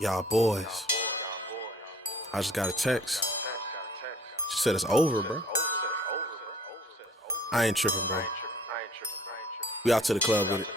Y'all boys. I just got a text. She said it's over, bro. I ain't tripping, bro. We out to the club with it.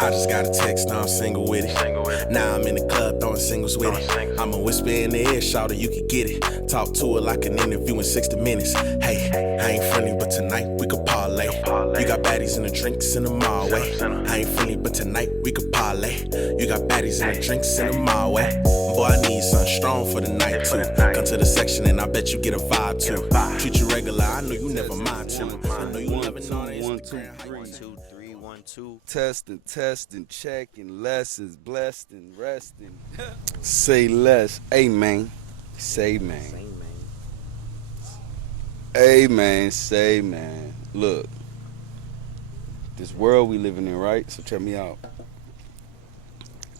I just got a text, now I'm single with it. Now I'm in the club throwing singles with it. I'ma whisper in the ear, shout it, you can get it. Talk to her like an interview in 60 minutes. Hey, I ain't friendly, but tonight we could parlay. You got baddies and the drinks in the mall way. I ain't friendly, but tonight we could parlay. You got baddies and the drinks in the mall way. Boy, I need something strong for the night too. Come to the section and I bet you get a vibe too. Treat you regular, I know you never mind too. I know you loving all that Instagram. 2 testing, checking, lessons, blessed and resting. Say less, amen. Say man. Amen, say man. Look, this world we living in, right? So check me out.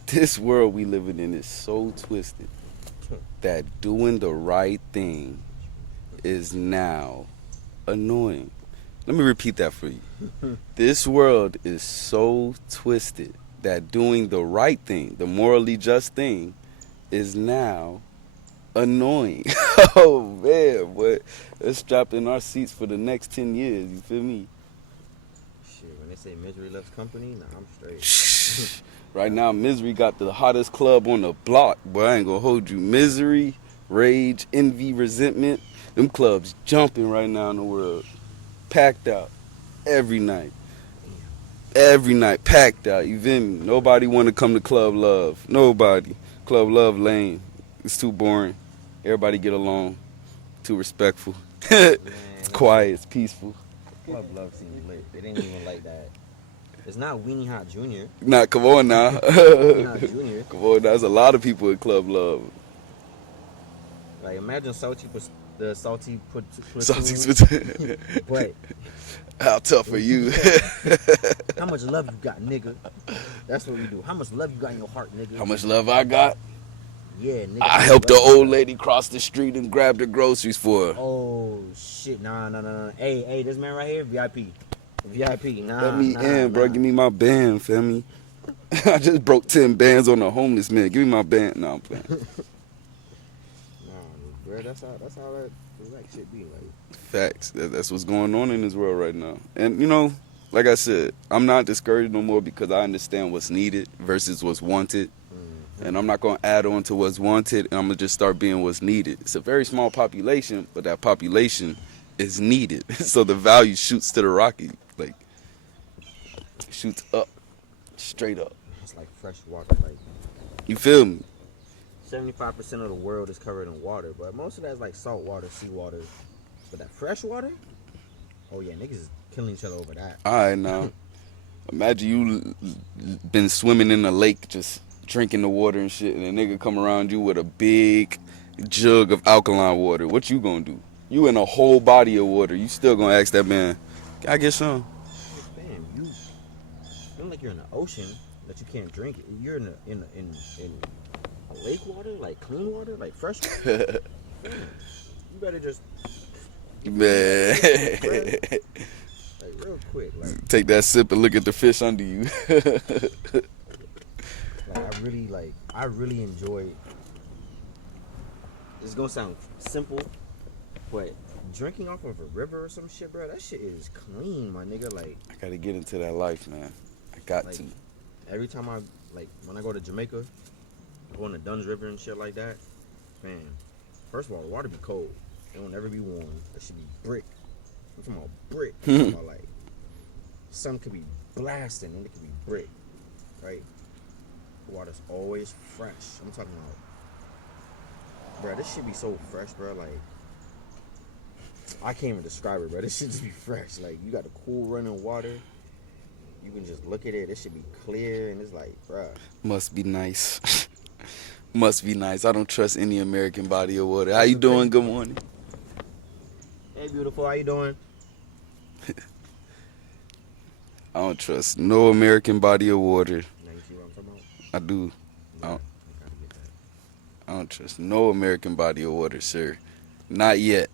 This world we living in is so twisted that doing the right thing is now annoying. Let me repeat that for you. This world is so twisted that doing the right thing, the morally just thing, is now annoying. Oh man, boy. Let's strap in our seats for the next 10 years, you feel me? Shit, when they say misery loves company, nah, I'm straight. Right now, Misery got the hottest club on the block, but I ain't gonna hold you. Misery, Rage, Envy, Resentment, them clubs jumping right now in the world. Packed out every night. Every night, packed out. You feel me? Nobody want to come to Club Love. Nobody. Club Love lame. It's too boring. Everybody get along. Too respectful. It's quiet. It's peaceful. Club Love seems lit. They didn't even like that. It's not Weenie Hot Jr. Nah, come on now. Weenie Hot Jr. Come on now. There's a lot of people in Club Love. Like, imagine the salty put Salty. But How tough are you? how much love you got, nigga? That's what we do. How much love you got in your heart, nigga? How much love I got? Yeah, nigga. I helped the old lady cross the street and grab the groceries for her. Oh shit! Nah. Hey, this man right here, VIP. Nah. Let me in, bro. Nah. Give me my band, feel me? I just broke 10 bands on a homeless man. Give me my band. No, I'm playing. Bro, that's how that shit be like. Facts. That's what's going on in this world right now. And, you know, like I said, I'm not discouraged no more because I understand what's needed versus what's wanted. Mm-hmm. And I'm not going to add on to what's wanted, and I'm going to just start being what's needed. It's a very small population, but that population is needed. So the value shoots to the rocket. Like, shoots up. Straight up. It's like fresh water. Like, you feel me? 75% of the world is covered in water, but most of that's like salt water, seawater. But that fresh water, oh yeah, niggas is killing each other over that. All right, now. Imagine you been swimming in a lake, just drinking the water and shit, and a nigga come around you with a big jug of alkaline water. What you gonna do? You in a whole body of water. You still gonna ask that man, can I get some? Fam, you feel like you're in the ocean that you can't drink it. You're in lake water, like clean water, like fresh water. You better just man, like real quick, like take that sip and look at the fish under you. I really enjoy. It's gonna sound simple, but drinking off of a river or some shit, bro, that shit is clean, my nigga. Like, I gotta get into that life, man. I got like, to. Every time when I go to Jamaica, go on the Duns River and shit like that, man, first of all, the water be cold. It won't never be warm. It should be brick. I'm talking about brick. I'm talking about, like, sun could be blasting and it could be brick, right? The water's always fresh. I'm talking about, bro, this shit be so fresh, bro. Like, I can't even describe it, bro. This shit just be fresh. Like, you got the cool running water. You can just look at it. It should be clear, and it's like, bro. Must be nice. Must be nice. I don't trust any American body of water. How you doing? Good morning. Hey, beautiful. How you doing? I don't trust no American body of water. Now you see what I'm talking about? I do. Yeah, I don't trust no American body of water, sir. Not yet.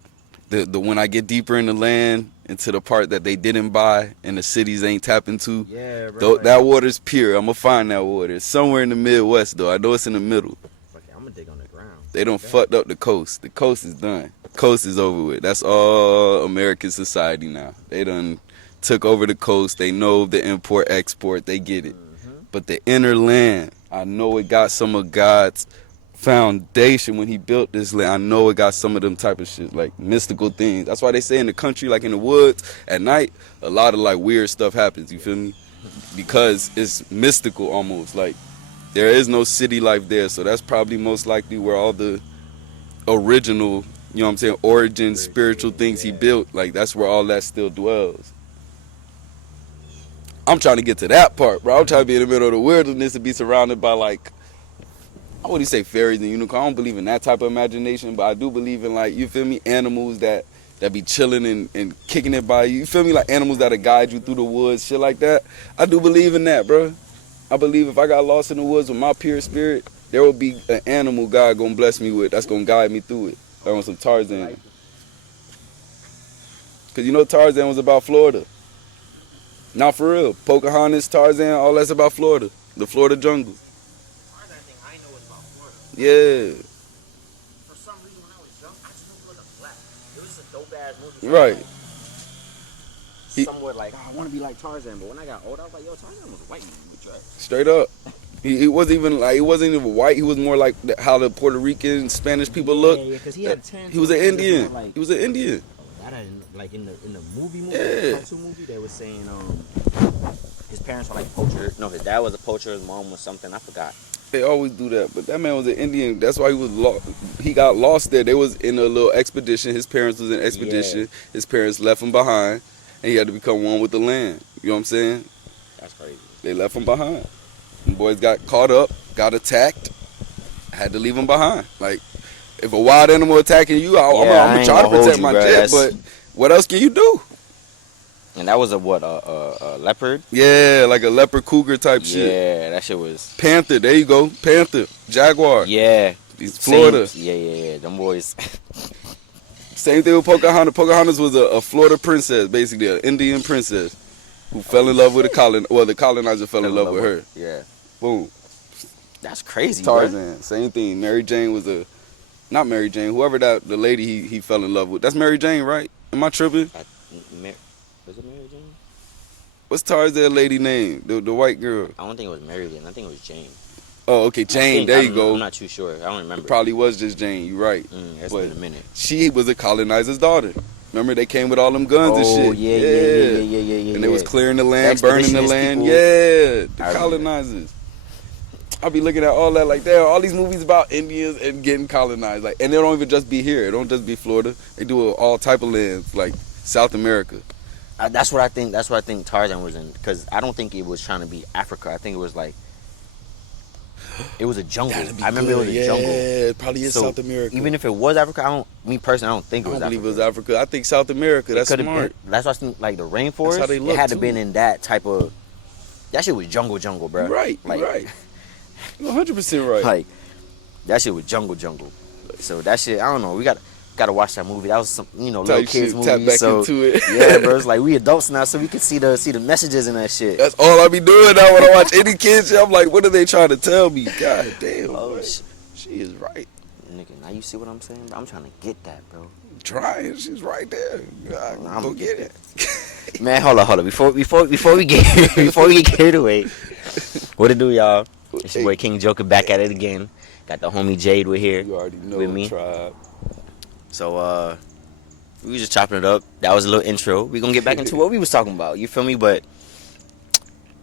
The when I get deeper in the land into the part that they didn't buy and the cities ain't tap into. Yeah, bro. That water's pure. I'm gonna find that water. It's somewhere in the Midwest though. I know it's in the middle. Fuck it, I'm gonna dig on the ground. They done fucked up the coast. The coast is done. Coast is over with. That's all American society now. They done took over the coast. They know the import export. They get it. But the inner land, I know it got some of God's foundation when he built this land. I know it got some of them type of shit, like mystical things. That's why they say in the country, like in the woods at night, a lot of like weird stuff happens. You feel me? Because it's mystical almost. Like there is no city life there, so that's probably most likely where all the original, you know what I'm saying, origin spiritual things he built, like that's where all that still dwells. I'm trying to get to that part, bro. I'm trying to be in the middle of the wilderness and be surrounded by, like, I wouldn't say fairies and unicorns. I don't believe in that type of imagination, but I do believe in, like, you feel me, animals that be chilling and kicking it by you. You feel me, like animals that'll guide you through the woods, shit like that. I do believe in that, bro. I believe if I got lost in the woods with my pure spirit, there will be an animal God gonna bless me with that's gonna guide me through it. Like on some Tarzan. Cause you know Tarzan was about Florida. Not for real. Pocahontas, Tarzan, all that's about Florida. The Florida jungle. Tarzan thing I know is about Florida. Yeah. For some reason when I was young, I just knew it was a black. It was a dope ass movie. Right. Somewhat like, oh, I want to be like Tarzan, but when I got old, I was like, yo, Tarzan was a white man. Straight up. He wasn't even like, he wasn't even white. He was more like how the Puerto Rican, Spanish people look. Yeah, because he had tan. He was an Indian. He was an Indian. That I didn't, like in the movie, Yeah. cartoon movie, they were saying his parents were like poachers. No, his dad was a poacher, his mom was something, I forgot. They always do that, but that man was an Indian. That's why he was he got lost there. They was in a little expedition. His parents was in an expedition. Yeah. His parents left him behind, and he had to become one with the land. You know what I'm saying? That's crazy. They left him behind. The boys got caught up, got attacked, had to leave him behind. Like, if a wild animal attacking you, I'm gonna try to protect my jet, but what else can you do? And that was a leopard? Yeah, like a leopard cougar type shit. Yeah, that shit was... Panther, there you go. Panther, jaguar. Yeah. Florida. Yeah, them boys. Same thing with Pocahontas. Pocahontas was a Florida princess, basically an Indian princess who fell in love with the colonizer fell in love with her. Yeah. Boom. That's crazy, Tarzan, bro. same thing. Mary Jane was not Mary Jane, whoever the lady he fell in love with. That's Mary Jane, right? Am I tripping? Was it Mary Jane? What's Tarzan lady name? The white girl. I don't think it was Mary Jane. I think it was Jane. Oh, okay, Jane. There you go. I'm not too sure. I don't remember. It probably was just Jane. You're right. It's been a minute. She was a colonizer's daughter. Remember, they came with all them guns and shit. Yeah. And they was clearing the land, burning the land. People. Yeah, the colonizers. I'll be looking at all that like, damn, all these movies about Indians and getting colonized. Like, and they don't even just be here. It don't just be Florida. They do it all type of lands, like South America. That's what I think. That's what I think Tarzan was in. Because I don't think it was trying to be Africa. I think it was like, it was a jungle. I remember it was a jungle. Yeah, it probably is South America. Even if it was Africa, me personally, I don't think it was Africa. I don't believe it was Africa. I think South America. That's smart. That's why I think, like, the rainforest, that's how they look, it had to been in that type of, that shit was jungle, bro. Right, like, right. You're 100% right. Like, that shit was jungle. So that shit, I don't know. We gotta watch that movie. That was some, little kids movie. Tap back into it. Yeah, bro. It's like we adults now, so we can see the messages in that shit. That's all I be doing now when I watch any kids shit. I'm like, what are they trying to tell me? God damn. Oh, she is right. Nigga, now you see what I'm saying, bro? I'm trying to get that, bro. I'm trying. She's right there. I'm gonna get it. Man, hold on. Before we get carried away, what it do, y'all? It's your boy King Joker back at it again. Got the homie Jade with here. You already know with me. Tribe. So we was just chopping it up. That was a little intro. We gonna get back into what we was talking about. You feel me? But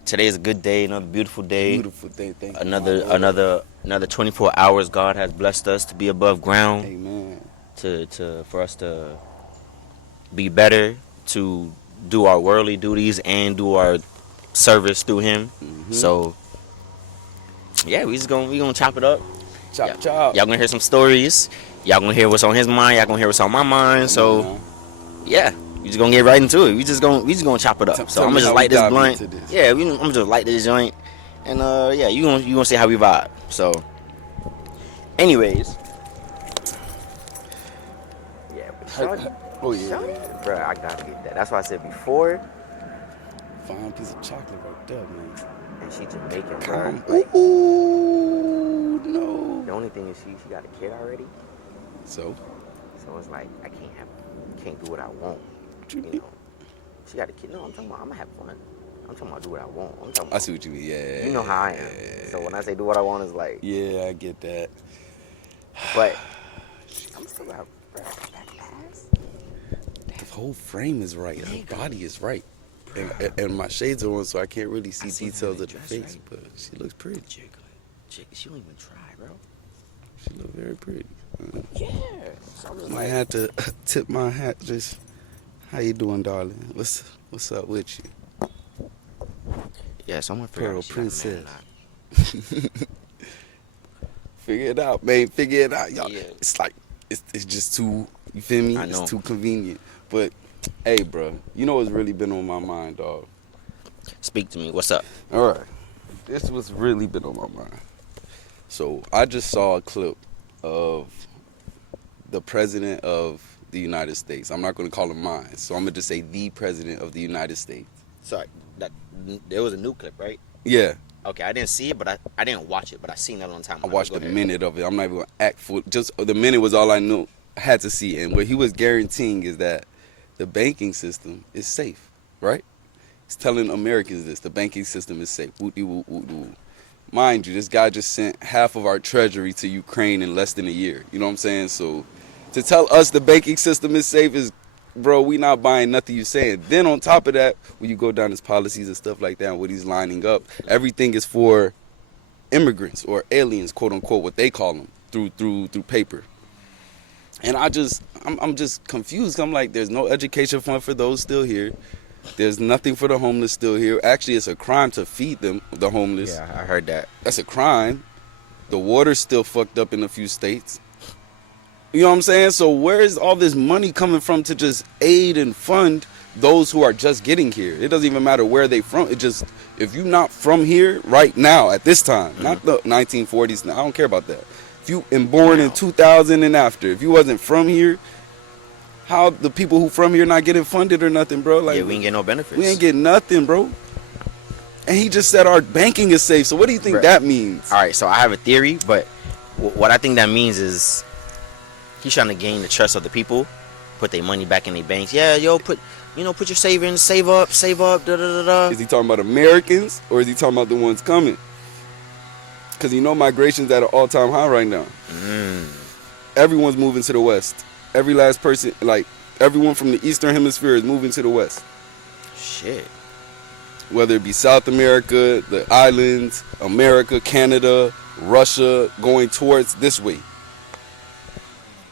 today is a good day, another beautiful day. Beautiful day. Thank you. Another 24 hours God has blessed us to be above ground. Amen. For us to be better, to do our worldly duties and do our service through Him. Mm-hmm. So yeah, we gonna chop it up. Chop. Y'all gonna hear some stories. Y'all gonna hear what's on his mind. Y'all gonna hear what's on my mind. So yeah, we just gonna get right into it. We just gonna chop it up. So I'm gonna just light this blunt. Yeah, I'm gonna just light this joint, and yeah, you gonna see how we vibe. So, anyways, yeah. Oh yeah. Shorty? Bro, I gotta get that. That's why I said before. Fine piece of chocolate right there, man. And she Jamaican, bro. Calm. Like, Ooh, no. the only thing is she got a kid already. So? So it's like I can't do what I want. You know. She got a kid. No, I'm talking about I'm gonna have fun. I'm talking about do what I want. I'm talking about, I see what you mean. Yeah. you know how I am. So when I say do what I want, it's like. Yeah, I get that. But I'm still out. Bro, that ass. The whole frame is right. Her body is right. And my shades are on, so I can't really see details of the face. Right? But she looks pretty. She don't even try, bro. She look very pretty. Yeah. So I might have to tip my hat. Just how you doing, darling? What's up with you? Yeah, someone Pearl Princess. Figure it out, man. Figure it out, y'all. Yeah. It's like it's just too. You feel me? I know. It's too convenient. But hey, bro, you know what's really been on my mind, dog? Speak to me. What's up? All right. This was really been on my mind. So I just saw a clip of the president of the United States. I'm not going to call him mine, so I'm going to just say the president of the United States. Sorry, there was a new clip, right? Yeah. Okay, I didn't see it, but I didn't watch it, but I seen that on time. I watched a minute of it. I'm not even going to act for just the minute was all I knew. I had to see it. And what he was guaranteeing is that the banking system is safe, right? He's telling Americans this. The banking system is safe. Woo-dee-woo-woo-doo. Mind you, this guy just sent half of our treasury to Ukraine in less than a year. You know what I'm saying? So to tell us the banking system is safe is, bro, we not buying nothing you're saying. Then on top of that, when you go down his policies and stuff like that and what he's lining up, everything is for immigrants or aliens, quote unquote, what they call them, through paper. And I'm just confused. I'm like, there's no education fund for those still here. There's nothing for the homeless still here. Actually, it's a crime to feed them, the homeless. Yeah, I heard that. That's a crime. The water's still fucked up in a few states. You know what I'm saying? So where is all this money coming from to just aid and fund those who are just getting here? It doesn't even matter where they from. It just, if you're not from here right now at this time, not the 1940s, I don't care about that. If you been born in 2000 and after, if you wasn't from here, how the people who from here not getting funded or nothing, bro? Like, yeah, we ain't get no benefits. We ain't getting nothing, bro. And he just said our banking is safe. So what do you think that means? All right, so I have a theory, but what I think that means is he's trying to gain the trust of the people, put their money back in their banks. Yeah, yo, put your savings, save up, da da da da. Is he talking about Americans or is he talking about the ones coming? Because migration's at an all-time high right now. Everyone's moving to the West. Every last person, like everyone from the Eastern Hemisphere is moving to the West. Shit. Whether it be South America, the islands, America, Canada, Russia, going towards this way.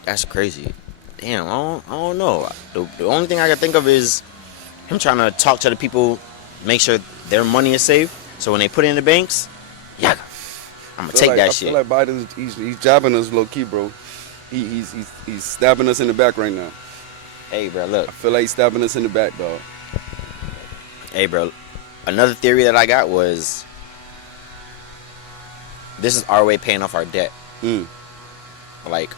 That's crazy. Damn, I don't know. The only thing I can think of is him trying to talk to the people, make sure their money is safe. So when they put it in the banks, yeah, I'm gonna take that shit. I feel like Biden's he's jabbing us low key, bro. He's stabbing us in the back right now. Hey, bro, look. I feel like he's stabbing us in the back, dog. Hey, bro. Another theory that I got was this is our way paying off our debt. Like,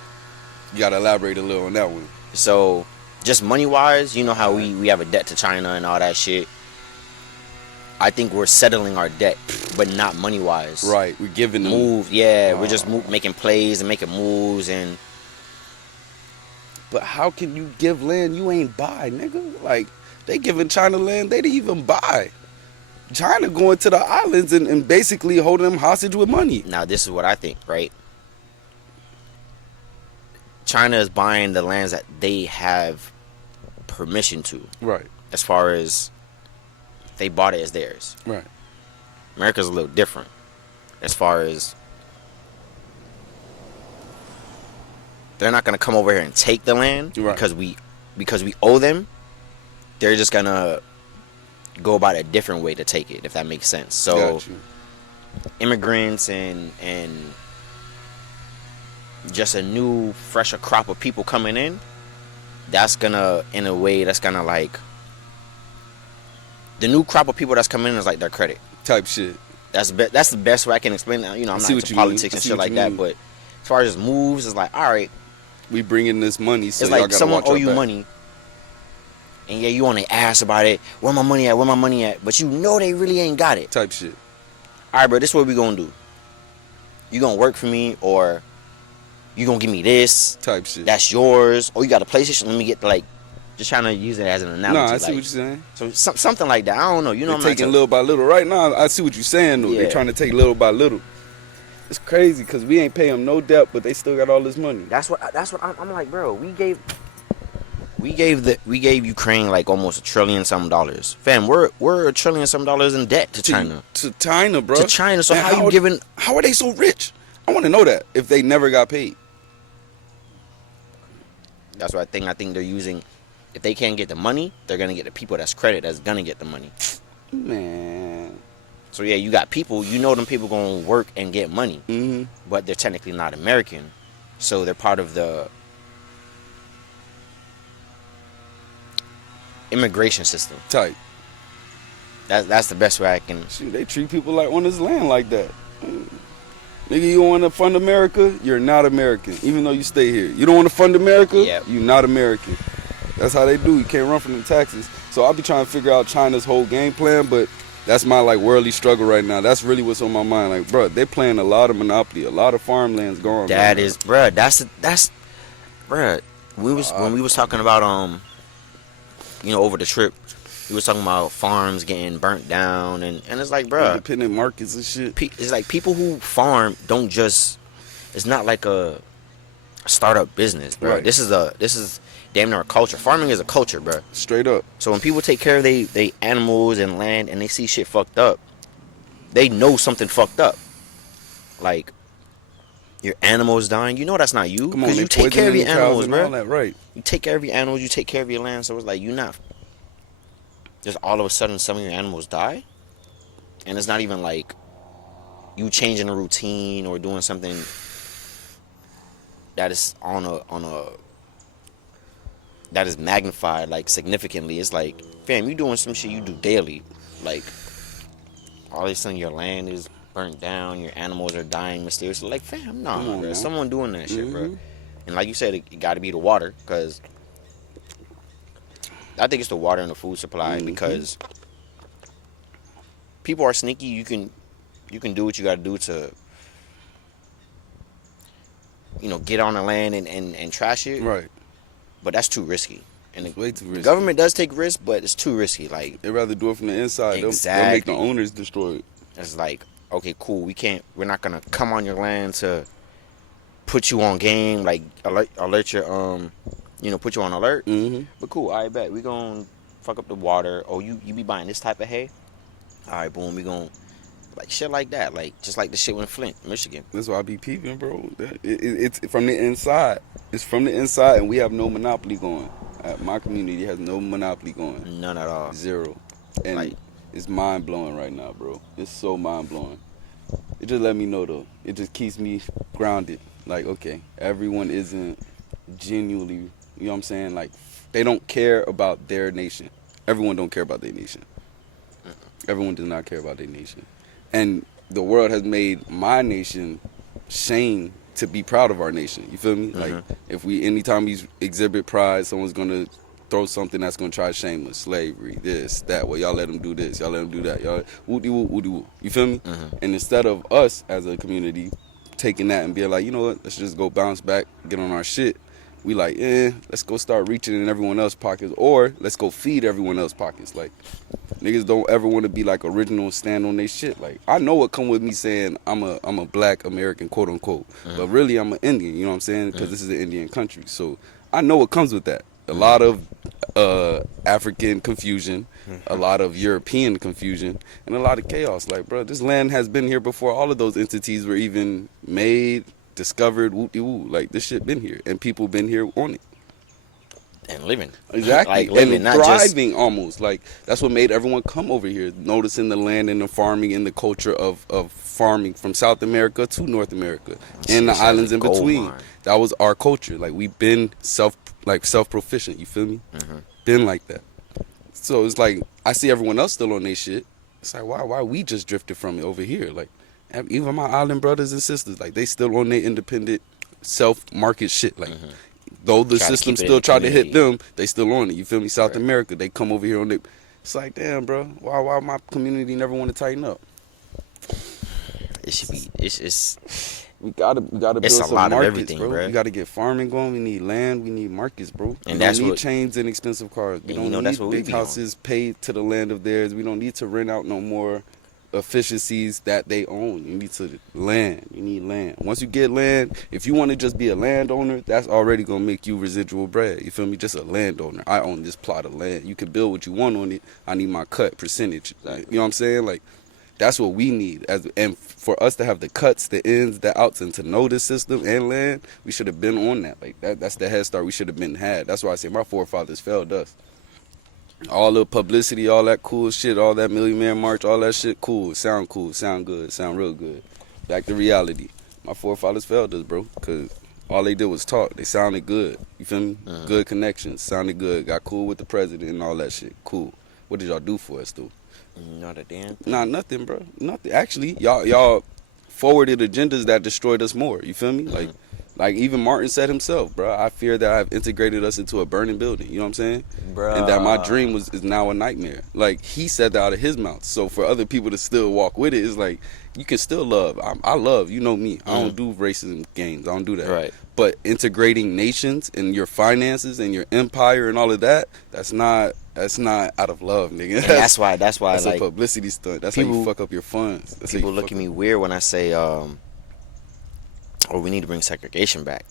you gotta elaborate a little on that one. So, just money-wise, you know how we have a debt to China and all that shit. I think we're settling our debt, but not money-wise. Right, we're giving them. We're just making plays and making moves and... But how can you give land you ain't buy, nigga? Like, they giving China land they didn't even buy. China going to the islands and basically holding them hostage with money. Now, this is what I think, right? China is buying the lands that they have permission to. Right. As far as they bought it as theirs. Right. America's a little different. As far as they're not going to come over here and take the land because we owe them. They're just going to go about a different way to take it, if that makes sense. So immigrants and just a new, fresher crop of people coming in, that's gonna, in a way, that's gonna like, the new crop of people that's coming in is like their credit type shit. That's the best way I can explain it. I'm not into politics and shit like that, but as far as moves, it's like, all right, we bring in this money, so it's like someone owe you money, And yeah, you on their ass about it. Where my money at? Where my money at? But you know they really ain't got it. Type shit. All right, bro, this is what we gonna do. You gonna work for me, or you gonna give me this? Type shit. That's yours. Or you got a PlayStation? Let me get like, just trying to use it as an analogy. Nah, I see like, what you're saying. So something like that. I don't know. You know, They're taking little by little. Right now, I see what you're saying, though. Yeah. They're trying to take little by little. It's crazy because we ain't pay them no debt, but they still got all this money. That's what I'm like, bro. We gave Ukraine like almost $1 trillion some dollars. Fam, we're $1 trillion some dollars in debt to China. To China, bro. To China. So And how you giving? How are they so rich? I want to know that if they never got paid. That's what I think they're using. If they can't get the money, they're gonna get the people that's credit that's gonna get the money. Man. So yeah, you got people. You know them people gonna work and get money, Mm-hmm. but they're technically not American, so they're part of the immigration system. Type. That's the best way I can. Shoot, they treat people like on this land like that. Nigga, you want to fund America? You're not American, even though you stay here. You don't want to fund America? Yep. You're not American. That's how they do. You can't run from the taxes. So I'll be trying to figure out China's whole game plan, but that's my like worldly struggle right now. That's really what's on my mind. Like, bro, they're playing a lot of monopoly. A lot of farmland's gone. That right is, bruh. That's, bruh. When we was talking about over the trip, we was talking about farms getting burnt down, and it's like, now. bruh, Independent markets and shit. it's like people who farm don't just. It's not like a startup business, bro. Right. This is damn near a culture. Farming is a culture, bro. Straight up. So when people take care of they animals and land, and they see shit fucked up, they know something fucked up. Like your animals dying, you know that's not you, Come on, because they you take care of your poisoning the cows animals, and all bro. that, right? You take care of your animals, you take care of your land. So it's like you not just all of a sudden some of your animals die, and it's not even like you changing a routine or doing something that is on a that is magnified like significantly. It's like, fam, you doing some shit you do daily, like all of a sudden your land is burnt down, your animals are dying mysteriously. Like, fam, nah, Come on, bro. man. Someone doing that shit, bro. Mhm. And like you said, it got to be the water, because I think it's the water and the food supply, Mhm. because people are sneaky. You can do what you got to do to, get on the land and trash it. Right. But that's too risky. And It's way too risky. the government does take risks, but it's too risky. Like, They'd rather do it from the inside. They'll make Exactly. the owners destroy it. it's like, okay, cool. We're not gonna come on your land to put you on game, like alert your put you on alert. Mm-hmm. But cool, I bet we gonna fuck up the water. Oh, you be buying this type of hay? All right, boom. We gonna like shit like that, like just like the shit in Flint, Michigan. That's why I be peeping, bro. It's from the inside. It's from the inside, and we have no monopoly going. My community has no monopoly going. None at all. Zero. And Like- it's mind blowing right now, bro. It's so mind blowing. It just let me know though. It just keeps me grounded. Like, okay, everyone isn't genuinely, you know what I'm saying? Like, they don't care about their nation. Everyone don't care about their nation. Everyone does not care about their nation. And the world has made my nation shame to be proud of our nation. You feel me? Like, if anytime we exhibit pride, someone's gonna throw something that's gonna try to shame us. Slavery, this, that. Well, y'all let them do this. Y'all let them do that. Y'all woody woo, woody woo. You feel me? And instead of us as a community taking that and being like, you know what? Let's just go bounce back, get on our shit. We like, let's go start reaching in everyone else's pockets, or let's go feed everyone else's pockets. Like, niggas don't ever want to be like original and stand on their shit. Like, I know what come with me saying I'm a black American, quote unquote, but really I'm an Indian. You know what I'm saying? Because this is an Indian country, so I know what comes with that. A lot of African confusion, a lot of European confusion, and a lot of chaos. Like, bro, this land has been here before all of those entities were even made, discovered, woo-de-woo. Like, this shit been here, and people been here on it. And living. Exactly. Like, living, and not just thriving almost. Like, that's what made everyone come over here, noticing the land and the farming and the culture of farming from South America to North America and the Shit, islands in gold between. mine. That was our culture. Like, we've been self-proficient, you feel me? Been like that. So it's like, I see everyone else still on their shit. It's like, why we just drifted from it over here? Like, even my island brothers and sisters, like, they still on their independent self-market shit. Like, though the Try to system keep it in still the tried to hit community. them, they still on it. You feel me? South Right. America, they come over here on it. It's like, damn, bro, why my community never want to tighten up? It should be. It's We gotta It's build a some lot of markets, everything, bro. bruh. We gotta get farming going. We need land. We need markets, bro. We And don't that's need what- chains and expensive cars. We And don't you know, need that's what we big be on. houses paid to the land of theirs. We don't need to rent out no more efficiencies that they own. You need to land. You need land. Once you get land, if you want to just be a landowner, that's already gonna make you residual bread. You feel me? Just a landowner. I own this plot of land. You can build what you want on it. I need my cut percentage. Like, you know what I'm saying? Like, that's what we need. And for us to have the cuts, the ins, the outs, and to know this system and land, we should have been on that. Like that's the head start we should have been had. That's why I say my forefathers failed us. All the publicity, all that cool shit, all that Million Man March, all that shit, cool, sound good, sound real good. Back to reality. My forefathers failed us, bro, because all they did was talk. They sounded good. You feel me? Good connections, sounded good. Got cool with the president and all that shit. Cool. What did y'all do for us, though? not a damn. Nah, nothing, bro. Nothing. Actually, y'all forwarded agendas that destroyed us more. You feel me? Like even Martin said himself, bro. I fear that I've integrated us into a burning building. You know what I'm saying? Bruh. And that my dream is now a nightmare. Like he said that out of his mouth. So for other people to still walk with it, it's like you can still love. I love. You know me. I don't do racism games. I don't do that. Right. But integrating nations and your finances and your empire and all of that, that's not out of love, nigga. And that's why That's like a publicity stunt. That's how you people- fuck up your funds. That's how people you look fuck at me up- weird when I say, we need to bring segregation back.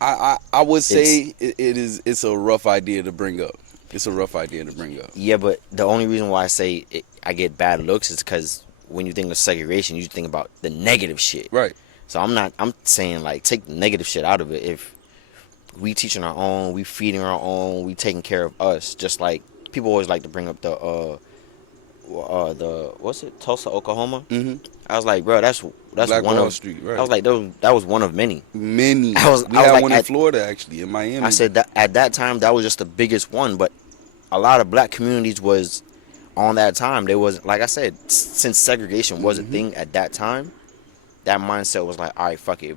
I would say it's a rough idea to bring up. It's a rough idea to bring up. Yeah, but the only reason why I say I get bad looks is because when you think of segregation, you think about the negative shit. Right. So I'm saying like take the negative shit out of it. If we teaching our own, we feeding our own, we taking care of us. Just like people always like to bring up the what's it, Tulsa, Oklahoma. Mm-hmm. I was like, bro, that's Black one Wall of. Street, right. I was like, that was one of many. Many. I was we had like, one in Florida, actually, in Miami. I said that at that time that was just the biggest one, but a lot of black communities was on that time. There was, like I said, since segregation was a thing at that time, that mindset was like, all right, fuck it.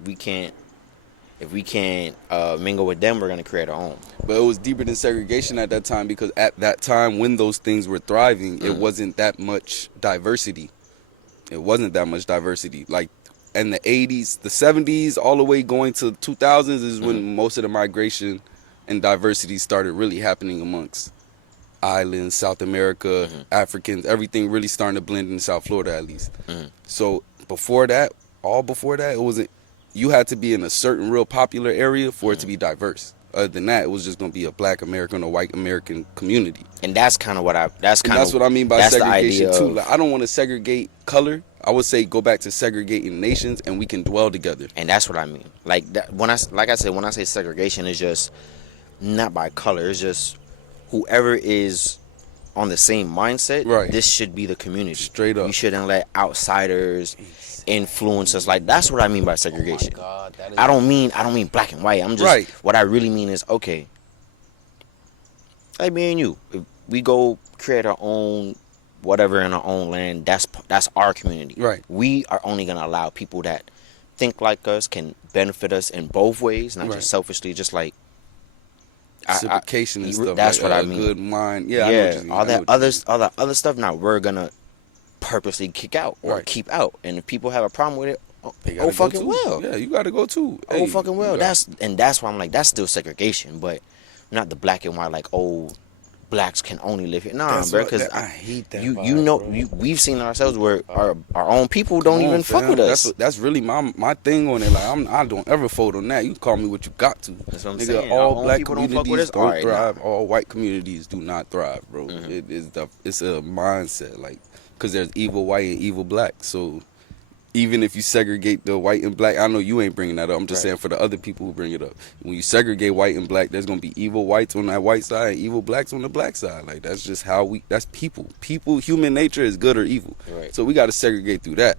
If we can't mingle with them, we're gonna create our own. But it was deeper than segregation at that time because at that time when those things were thriving, it wasn't that much diversity. It wasn't that much diversity. Like in the 80s, the 70s, all the way going to 2000s is when most of the migration and diversity started really happening amongst islands, South America, Africans, everything really starting to blend in South Florida at least. So before that, it wasn't, you had to be in a certain real popular area for it to be diverse. Other than that, it was just going to be a black American or white American community. And that's kind of what That's what I mean by that's the segregation idea too. of- Like, I don't want to segregate color. I would say go back to segregating nations, and we can dwell together. And that's what I mean. Like that, when I say segregation, is just not by color. It's just whoever is on the same mindset. Right. This should be the community. Straight up. We shouldn't let outsiders influence us. Like that's what I mean by segregation. God, that is I don't mean black and white. I'm just Right. What I really mean is okay. Like me and you, if we go create our own whatever in our own land, that's our community. Right. We are only gonna allow people that think like us, can benefit us in both ways, not Right. just selfishly. Just like reciprocation and stuff. That's like what I a mean. Good mind. Yeah, I know what you mean. all I know that what you mean. all that other stuff. Now we're gonna purposely kick out or Right. keep out, and if people have a problem with it, They gotta oh go fucking too. well. Yeah, you got to go too. Oh Hey, fucking well. you got- That's why I'm like that's still segregation, but not the black and white like blacks can only live here. Nah, That's bro, what- because I hate that. you vibe, know bro. we've seen ourselves where our own people don't Come on, even fuck fam. with us. That's really my thing on it. Like I don't ever fold on that. You call me what you got to. That's what I'm Nigga, saying. Our all own black people don't fuck with communities us? don't Alright, thrive. nah. All white communities do not thrive, bro. It's a mindset, like, because there's evil white and evil black. So even if you segregate the white and black, I know you ain't bringing that up. I'm just Right. saying for the other people who bring it up. When you segregate white and black, there's gonna be evil whites on that white side and evil blacks on the black side. Like that's just how that's people. Human nature is good or evil. Right. So we got to segregate through that.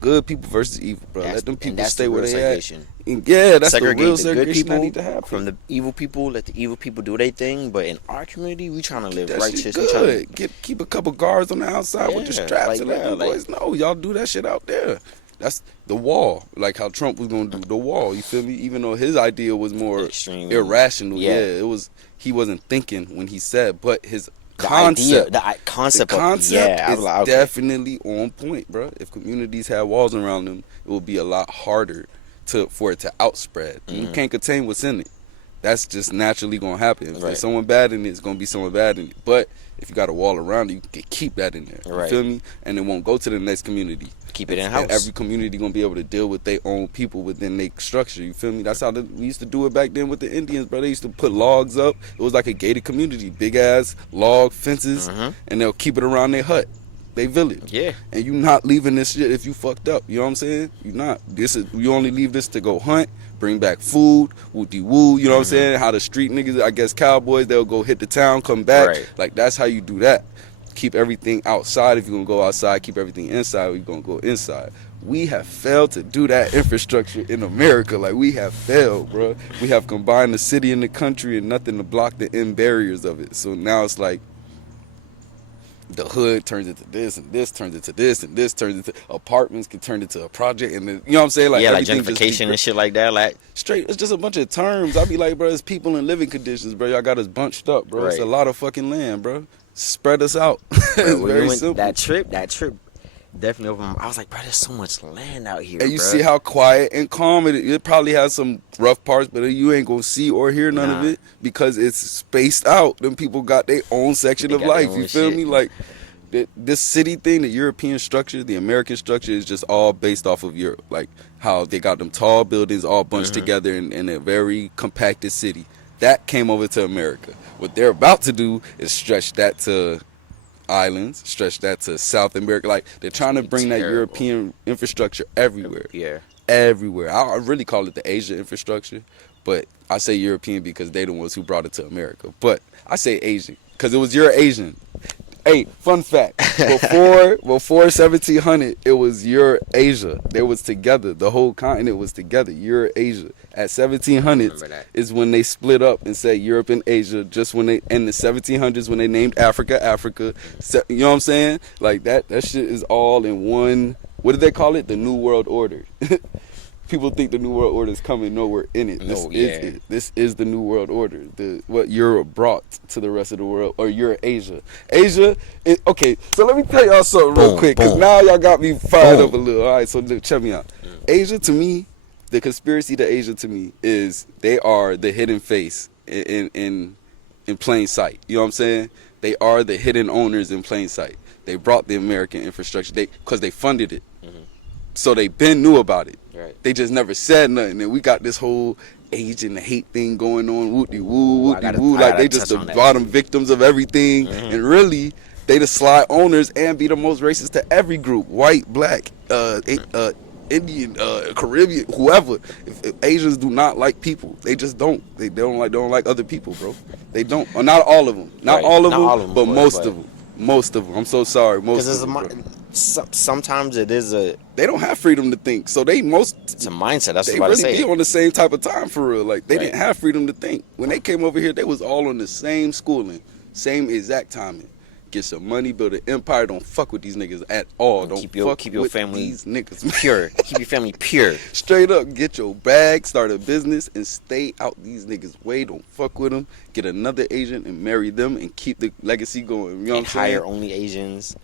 Good people versus evil, bro. That's- Let them and people that's stay the where real they segregation. at. And yeah, that's Segregate the real the good segregation that people need to happen. from the evil people. Let the evil people do their thing. But in our community, we trying to live That righteous. shit We trying to good. Keep a couple guards on the outside with the Yeah, straps like, and let yeah, them like- boys know y'all do that shit out there. That's the wall, like how Trump was gonna do the wall. You feel me? Even though his idea was more Extreme. irrational. Yeah. It was. He wasn't thinking when he said, but his The concept, idea, the concept, the concept I is was like, okay. definitely on point, bro. If communities had walls around them, it would be a lot harder for it to outspread. You can't contain what's in it. That's just naturally gonna happen. If Right. there's someone bad in it, it's gonna be someone bad in it. But if you got a wall around it, you can keep that in there. You Right. feel me? And it won't go to the next community. Keep it in And house. every community gonna be able to deal with their own people within their structure. You feel me? That's how we used to do it back then with the Indians, bro. They used to put logs up. It was like a gated community, big ass log fences, and they'll keep it around their hut, they village. Yeah. And you not leaving this shit if you fucked up. You know what I'm saying? You not. You only leave this to go hunt, bring back food, woo-de-woo. You know what I'm saying? How the street niggas, I guess cowboys, they'll go hit the town, come back. Right. Like that's how you do that. Keep everything outside if you're gonna go outside. Keep everything inside if you're gonna go inside. We have failed to do that infrastructure in America. Like we have failed, bro. We have combined the city and the country and nothing to block the end barriers of it. So now it's like the hood turns into this, and this turns into this, and this turns into apartments can turn into a project, and then, you know what I'm saying? Like yeah, like everything just gentrification and shit like that. Like, straight. It's just a bunch of terms. I be like, bro, it's people in living conditions, bro. Y'all got us bunched up, bro. It's Right. a lot of fucking land, bro. Spread us out. It's bro, when very we went simple. that trip definitely opened my. I was like, bro, there's so much land out here. And you bro. see how quiet and calm it is. It probably has some rough parts, but you ain't gonna see or hear none of Nah. it because it's spaced out. Them people got their own section They of got their life. own You feel shit. me? Like this city thing, the European structure, the American structure is just all based off of Europe. Like how they got them tall buildings all bunched together in a very compacted city. That came over to America. What they're about to do is stretch that to islands, stretch that to South America. Like they're trying to bring that Terrible. European infrastructure everywhere. Yeah. Everywhere. I really call it the Asia infrastructure, but I say European because they the ones who brought it to America. But I say Asian because it was Euro-Asian. Hey, fun fact. Before 1700, it was Eurasia. They was together. The whole continent was together. Eurasia. At 1700s Remember that. is when they split up and said Europe and Asia. Just when they in the 1700s when they named Africa. You know what I'm saying? Like that shit is all in one. What did they call it? The New World Order. People think the New World Order is coming. No, we're in it. This No, is yeah. it. This is the New World Order. What Europe brought to the rest of the world, or Eurasia. Asia. Okay, so let me tell y'all something real Boom, quick, because boom. now y'all got me fired Boom. up a little. All right, so check me out. Asia to me, the conspiracy to Asia to me is they are the hidden face in plain sight. You know what I'm saying? They are the hidden owners in plain sight. They brought the American infrastructure because they funded it. So they been knew about it. Right. They just never said nothing. And we got this whole Asian hate thing going on. Woo-de-woo, I gotta- woo-de-woo. I Like gotta they just touch the on that. bottom victims of everything. And really, they the sly owners and be the most racist to every group. White, black, Indian, Caribbean, whoever. If Asians do not like people. They just don't. They don't like other people, bro. They don't. Or not all of them. Not Right. all of Not them, all of 'em, but but- most of them. Most of them. I'm so sorry. Most Because of it's them. Bro. sometimes it is a They don't have freedom to think. So they it's a mindset. That's they what I really say. be on the same type of time for real. Like they Right. didn't have freedom to think. When they came over here, they was all on the same schooling, same exact timing. Get some money, build an empire. Don't fuck with these niggas at all. Don't keep your fuck your with family these niggas. pure. Keep your family pure. Straight up, get your bag, start a business, and stay out these niggas' way. Don't fuck with them. Get another Asian and marry them and keep the legacy going. You know And what I'm saying? hire only Asians.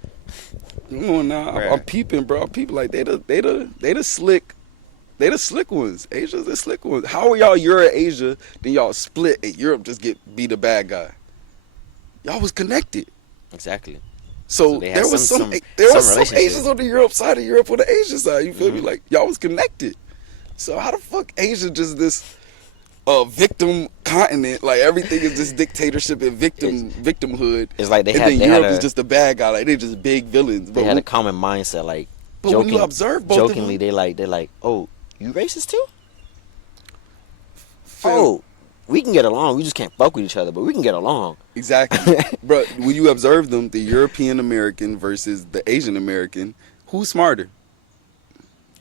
Come on now, Right. I'm peeping, bro. I'm peeping like they the slick. They the slick ones. Asia's the slick ones. How are y'all Euro-Asia, then y'all split and Europe just be the bad guy? Y'all was connected. Exactly. So, So they had there was some some relationship. Asians on the Europe side and Europe on the Asian side. You feel Mm-hmm. me? Like y'all was connected. So how the fuck Asia just this victim continent? Like everything is just dictatorship and victimhood. It's like they and had then they Europe had is a just the bad guy. Like they just big villains. they had a common mindset. Like But when you observe both of jokingly, them- they're like, oh, you racist too? Fam, Oh, we can get along. We just can't fuck with each other, but we can get along. exactly, bro. When you observe them, the European American versus the Asian American, who's smarter?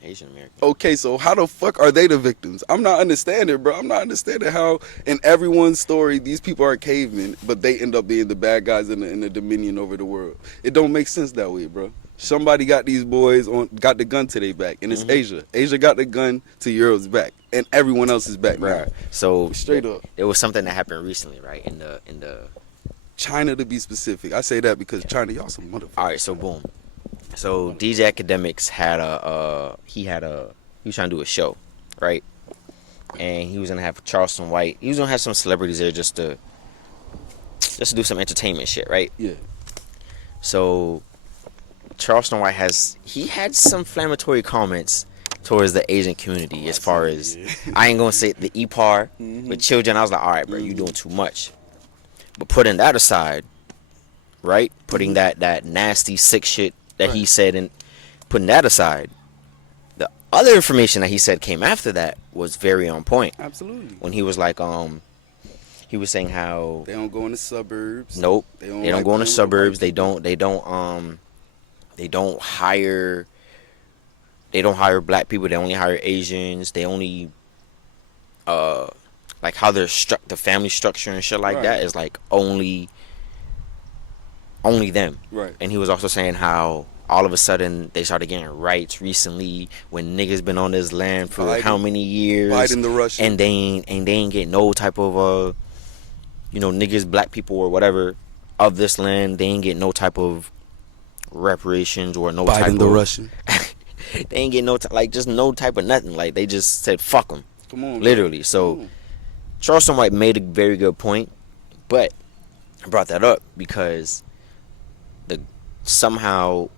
Asian American. Okay, so how the fuck are they the victims? I'm not understanding, bro. I'm not understanding how in everyone's story these people are cavemen, but they end up being the bad guys in the dominion over the world. It don't make sense that way, bro. Somebody got these boys got the gun to their back, and it's Asia. Asia got the gun to Europe's back, and everyone else is back now. Right. So Straight up. there was something that happened recently, right? In the China, to be specific. I say that because China, y'all some motherfuckers. All right, so boom. So DJ Academics had he was trying to do a show, right? And he was gonna have Charleston White. He was gonna have some celebrities there just to do some entertainment shit, right? Yeah. So Charleston White had some inflammatory comments towards the Asian community as far as I ain't gonna say the EPAR with children. I was like, all right, bro, you doing too much. But putting that aside, right? Putting that nasty sick shit that he said and putting that aside, the other information that he said came after that was very on point. Absolutely. When he was like, he was saying how they don't go in the suburbs. Nope. They don't go in the suburbs. They don't hire black people. They only hire Asians. They only like how they're the family structure and shit like that is like only them. Right. And he was also saying how all of a sudden they started getting rights recently when niggas been on this land for how many years, Biden the Russian, and they ain't get no type of niggas, black people or whatever of this land. They ain't get no type of reparations or no Biden type the of Russian. They ain't get just no type of nothing. Like they just said fuck them. Come on, literally. Bro. So Charleston White made a very good point, but I brought that up because somehow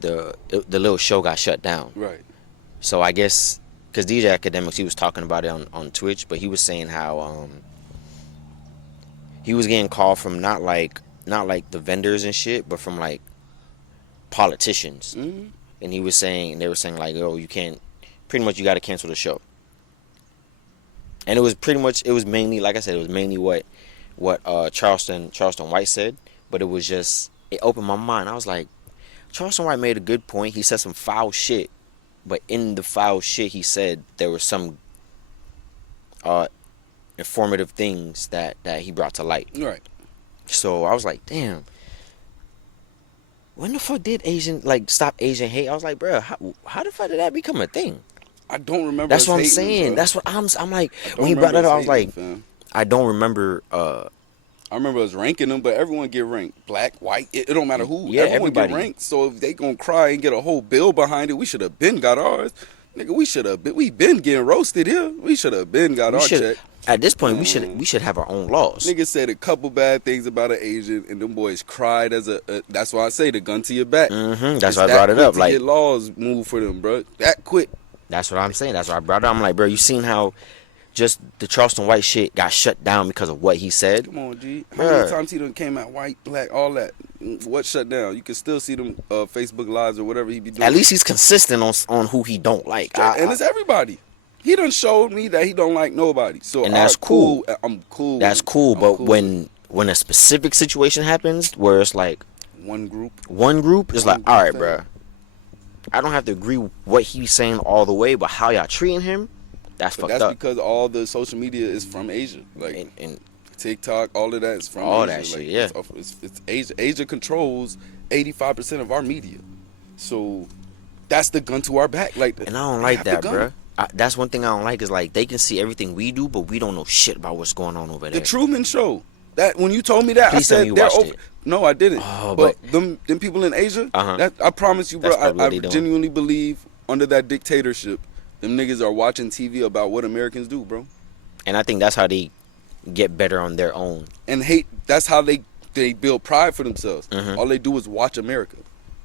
the little show got shut down. Right. So I guess because DJ Academics, he was talking about it on Twitch, but he was saying how he was getting called from not like the vendors and shit, but from like politicians. And they were saying like, oh, you can't, pretty much you got to cancel the show. And it was mainly, like I said, it was mainly what Charleston White said, but it opened my mind. I was like, Charleston White made a good point. He said some foul shit, but in the foul shit he said there were some informative things that he brought to light. Right. So I was like, damn. When the fuck did stop Asian hate? I was like, bro, how the fuck did that become a thing? I don't remember. That's what I'm saying. That's what I'm like. When he brought that up, I was like, I don't remember. I remember us ranking them, but everyone get ranked. Black, white, it don't matter who. Yeah, everyone everybody get ranked. So if they gonna cry and get a whole bill behind it, we should have been got ours. Nigga, we been getting roasted here. We should have been got our check. At this point, we should have our own laws. Nigga said a couple bad things about an Asian, and them boys cried as that's why I say the gun to your back. That's why I brought it up. Like get laws move for them, bro. That quick. That's what I'm saying. That's why I brought it up. I'm like, bro, you seen how just the Charleston White shit got shut down because of what he said? Come on, G. How many times he done came out white, black, all that? What shut down? You can still see them Facebook lives or whatever he be doing. At least he's consistent on who he don't like. And it's everybody. He done showed me that he don't like nobody. So and that's cool. I'm cool. That's cool. But when a specific situation happens where it's like one group, it's like, all right, bro. I don't have to agree with what he's saying all the way, but how y'all treating him, that's fucked up. That's because all the social media is from Asia, like and TikTok, all of that is from all Asia. That shit. Like, yeah, it's Asia. Asia controls 85% of our media, so that's the gun to our back. Like, and I don't like that, bro. That's one thing I don't like is like they can see everything we do, but we don't know shit about what's going on over there. The Truman Show. That when you told me that, Please I tell said me you they're watched over. it. No, I didn't. Oh, but them people in Asia, that, I promise you, bro. I genuinely believe under that dictatorship, them niggas are watching TV about what Americans do, bro. And I think that's how they get better on their own. And hate. That's how they build pride for themselves. All they do is watch America.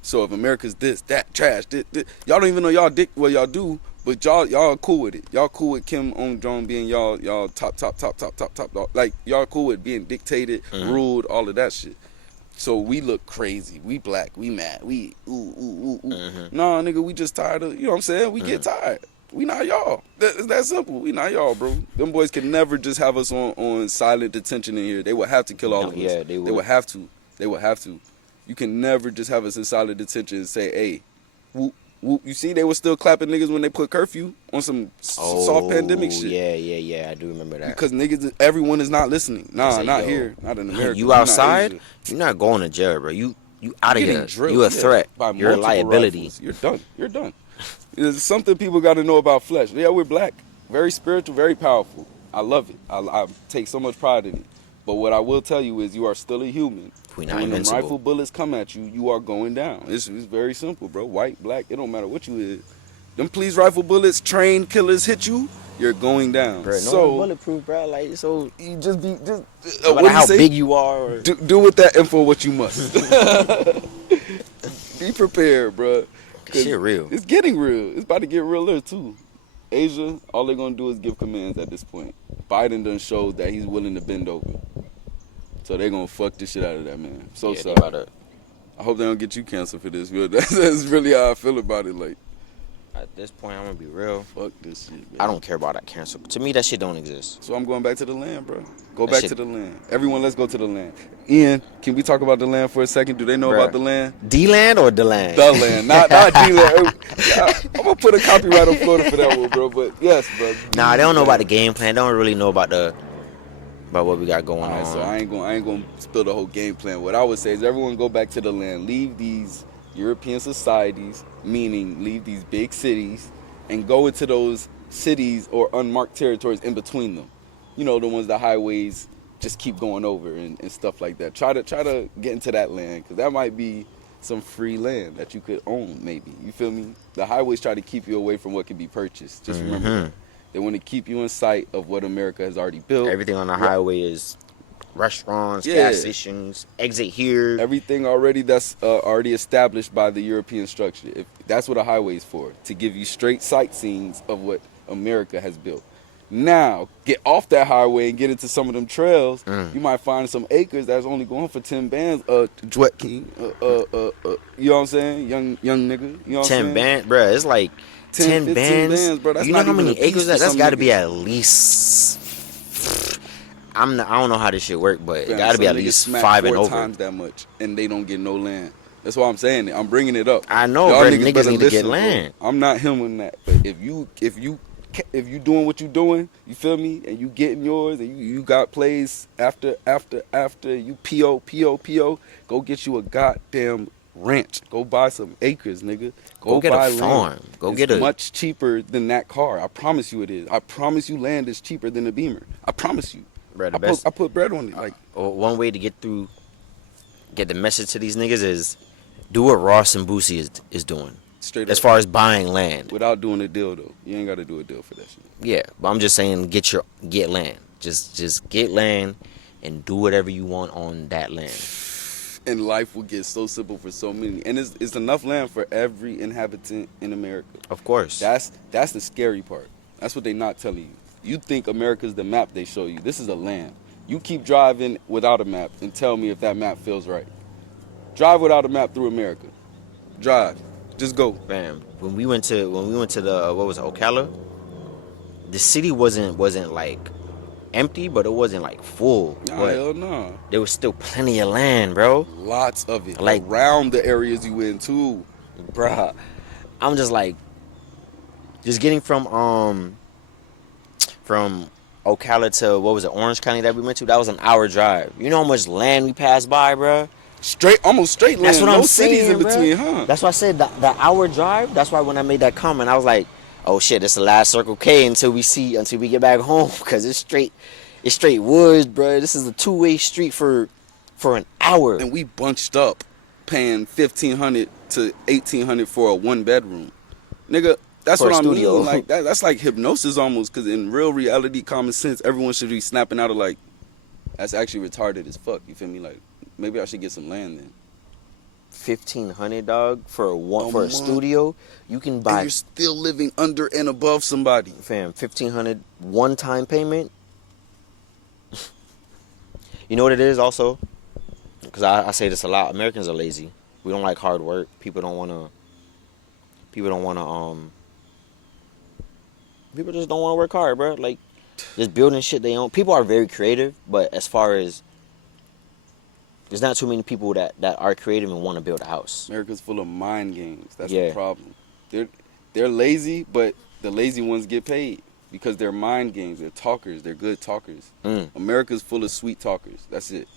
So if America's this, that, trash, this, y'all don't even know y'all dick what y'all do. But y'all cool with it. Y'all cool with Kim Jong being y'all top dog. Like y'all cool with being dictated, ruled, all of that shit. So we look crazy. We black. We mad. We ooh. Nah, nigga, we just tired of. You know what I'm saying? We get tired. We not y'all. It's that simple. We not y'all, bro. Them boys can never just have us on silent detention in here. They would have to kill all of us. Yeah, they would. They would have to. They would have to. You can never just have us in silent detention and say, hey, whoop. You see, they were still clapping niggas when they put curfew on some soft pandemic shit. Yeah, I do remember that. Because niggas, everyone is not listening. Nah, not here, not in America. You outside, you're not going to jail, bro. You out of here. You a threat. You're a liability. Rifles. You're done. You're done. There's something people got to know about flesh. Yeah, we're black. Very spiritual, very powerful. I love it. I take so much pride in it. But what I will tell you is you are still a human. We're not when them invincible. rifle bullets come at you, you are going down. It's very simple, bro. White, black, it don't matter what you is. Them police rifle bullets, trained killers hit you, you're going down. Bro, no one's bulletproof, bro. Like, so you just be no matter how big you are. Or... Do with that info what you must. Be prepared, bro. Shit real. It's getting real. It's about to get realer too. Asia, all they're gonna do is give commands at this point. Biden done showed that he's willing to bend over. So they're gonna fuck the shit out of that man. So yeah, sorry. I hope they don't get you canceled for this, but that's really how I feel about it. Like, at this point, I'm gonna be real. Fuck this shit, man. I don't care about that cancel. To me, that shit don't exist. So I'm going back to the land, bro. Go back to the land. Everyone, let's go to the land. Ian, can we talk about the land for a second? Do they know about the land? D-land or the land? The land, not D-land. I'm gonna put a copyright on Florida for that one, bro. But yes, bro. Nah, they don't know about the game plan. They don't really know about what we got going on. So I ain't gonna spill the whole game plan. What I would say is everyone go back to the land. Leave these European societies, meaning leave these big cities, and go into those cities or unmarked territories in between them. You know, the ones the highways just keep going over and stuff like that. Try to get into that land, because that might be some free land that you could own, maybe. You feel me? The highways try to keep you away from what can be purchased. Just remember that. They want to keep you in sight of what America has already built. Everything on the highway is restaurants, gas stations, exit here. Everything already that's already established by the European structure. That's what a highway is for, to give you straight sightseeings of what America has built. Now, get off that highway and get into some of them trails. You might find some acres that's only going for 10 bands. Dwet King, you know what I'm saying? Young nigga, you know what I'm saying? 10 bands, bro. It's like 10 bands, bro. That's you know not how many even acres that? That's got to be niggas. at least. I don't know how this shit work, but it got to be at least 5 and over. Times that much, and they don't get no land. That's why I'm saying it. I'm bringing it up. I know, y'all bro. Niggas Niggas need to get bro. land. I'm not him on that, but if you doing what you doing, you feel me, and you getting yours, and you got plays after you PO, go get you a goddamn ranch. Go buy some acres, nigga. Go get buy a farm. Land. Go it's get a much cheaper than that car. I promise you it is. I promise you land is cheaper than a Beamer. I promise you. Bro, I put bread on it. Like, one way to get the message to these niggas is do what Ross and Boosie is doing. Straight as up. far as buying land. Without doing a deal though. You ain't got to do a deal for that shit. Yeah, but I'm just saying get land. Just get land and do whatever you want on that land. And life will get so simple for so many. And it's enough land for every inhabitant in America. Of course. That's the scary part. That's what they not telling you. You think America's the map they show you. This is a land. You keep driving without a map and tell me if that map feels right. Drive without a map through America. Drive. Just go. Bam. When we went to the what was it, Ocala? The city wasn't like empty, but it wasn't like full. Nah, hell no. There was still plenty of land, bro. Lots of it. Like around the areas you in too. Bruh. I'm just like getting from Ocala to what was it, Orange County that we went to? That was an hour drive. You know how much land we passed by, bruh? Almost straight land. That's what I'm cities saying, in between, huh? That's why I said the hour drive. That's why when I made that comment, I was like, "Oh shit, it's the last Circle K until we get back home, because it's straight woods, bro. This is a two-way street for an hour." And we bunched up, paying $1,500 to $1,800 for a 1-bedroom, nigga. That's for what a I studio. mean. Like that's like hypnosis almost. Because in real reality, common sense, everyone should be snapping out of like, that's actually retarded as fuck. You feel me? Like, maybe I should get some land then. $1,500, dog, for a studio. You can buy. And you're still living under and above somebody. Fam, $1,500 one-time payment. You know what it is also? Because I say this a lot. Americans are lazy. We don't like hard work. People just don't want to work hard, bro. Like, just building shit they own. People are very creative, but as far as there's not too many people that are creative and want to build a house. America's full of mind games. That's Yeah. the problem. They're lazy, but the lazy ones get paid because they're mind games. They're talkers. They're good talkers. America's full of sweet talkers. That's it.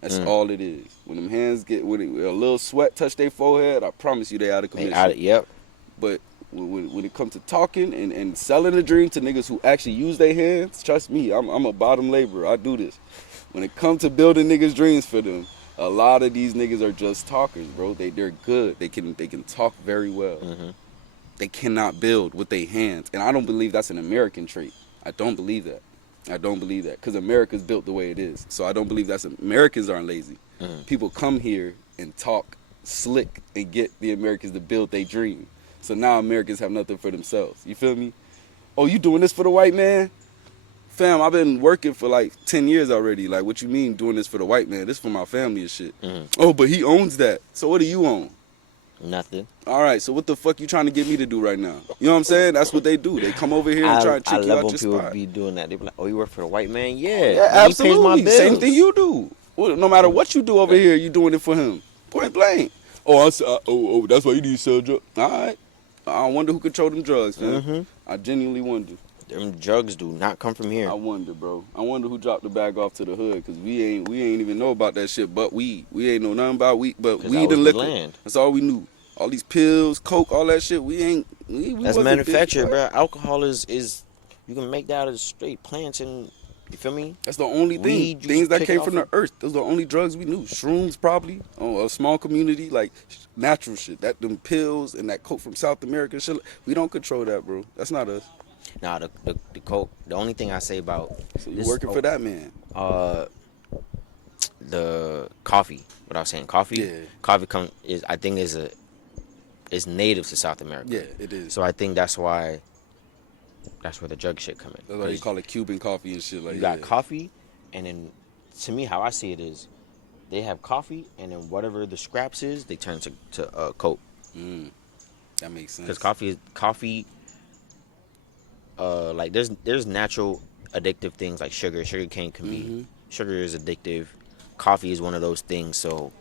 That's all it is. When them hands get, when a little sweat touch their forehead, I promise you they out of commission. Yep. But when it comes to talking and selling a dream to niggas who actually use their hands, trust me, I'm a bottom laborer. I do this. When it comes to building niggas' dreams for them, a lot of these niggas are just talkers, bro. They're good. They can talk very well. They cannot build with their hands, and I don't believe that's an American trait. I don't believe that. Because America's built the way it is. So I don't believe Americans aren't lazy. People come here and talk slick and get the Americans to build their dream. So now Americans have nothing for themselves. You feel me? Oh, you doing this for the white man? Fam, I've been working for like 10 years already. Like, what you mean doing this for the white man? This for my family and shit. Oh, but he owns that. So what do you own? Nothing. All right, so what the fuck you trying to get me to do right now? You know what I'm saying? That's what they do. They come over here and try to trick you out your spot. I love when people be doing that. They be like, oh, you work for the white man? Yeah, absolutely. He pays my bills. Same thing you do. Well, no matter what you do over here, you doing it for him. Point blank. Oh, that's why you need to sell drugs. All right. I wonder who control them drugs, man. I genuinely wonder. Them drugs do not come from here. I wonder, bro. I wonder who dropped the bag off to the hood, because we ain't even know about that shit but weed. We ain't know nothing about weed but weed and liquor. Land. That's all we knew. All these pills, coke, all that shit, we that's manufactured, bro. Alcohol is you can make that out of straight plants, and you feel me? That's the only thing. Things that came from the earth. Those are the only drugs we knew. Shrooms, probably. Oh, a small community, like natural shit. That them pills and that coke from South America shit. We don't control that, bro. That's not us. Nah, the coke. The only thing I say about so you working for that man? The coffee. What I was saying, coffee. Yeah. Coffee is native to South America. Yeah, it is. So I think that's where the drug shit come in. That's why you call it Cuban coffee and shit like that. You got coffee, and then to me, how I see it is, they have coffee, and then whatever the scraps is, they turn to coke. That makes sense. Because coffee. Like there's natural addictive things like sugar. Sugar cane can be. Sugar is addictive. Coffee is one of those things. So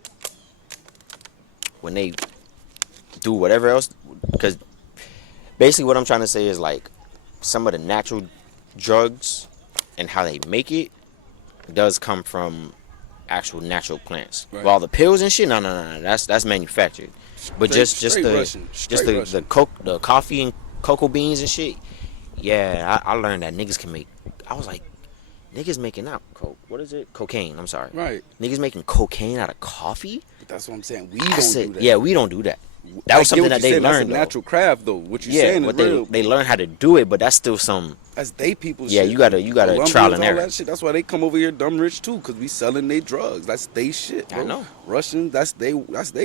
when they do whatever else, because basically what I'm trying to say is like some of the natural drugs and how they make it does come from actual natural plants. Right. While the pills and shit, no, that's manufactured. But just the coffee and cocoa beans and shit. Yeah, I learned that niggas can make. I was like, niggas making out coke. What is it? Cocaine. I'm sorry. Right. Niggas making cocaine out of coffee. But that's what I'm saying. We don't do that. Yeah, we don't do that. That was something that they learned. That's a natural craft, though. What you saying is real. They learn how to do it, but that's still some. That's they people's shit. Yeah, you gotta trial and error. That shit. That's why they come over here dumb rich too, cause we selling they drugs. That's they shit, bro. I know. Russians, that's they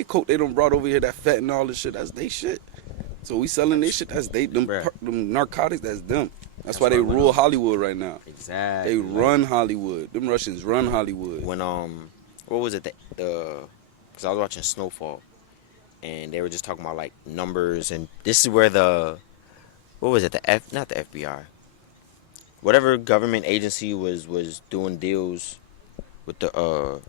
coke they done brought over here. That fentanyl and shit. That's they shit. So we selling they shit. That's they them narcotics. That's them. That's why they rule Hollywood right now. Exactly. They run Hollywood. Them Russians run Hollywood. When what was it? Because I was watching Snowfall, and they were just talking about like numbers, and this is where what was it? Not the FBI. Whatever government agency was doing deals with the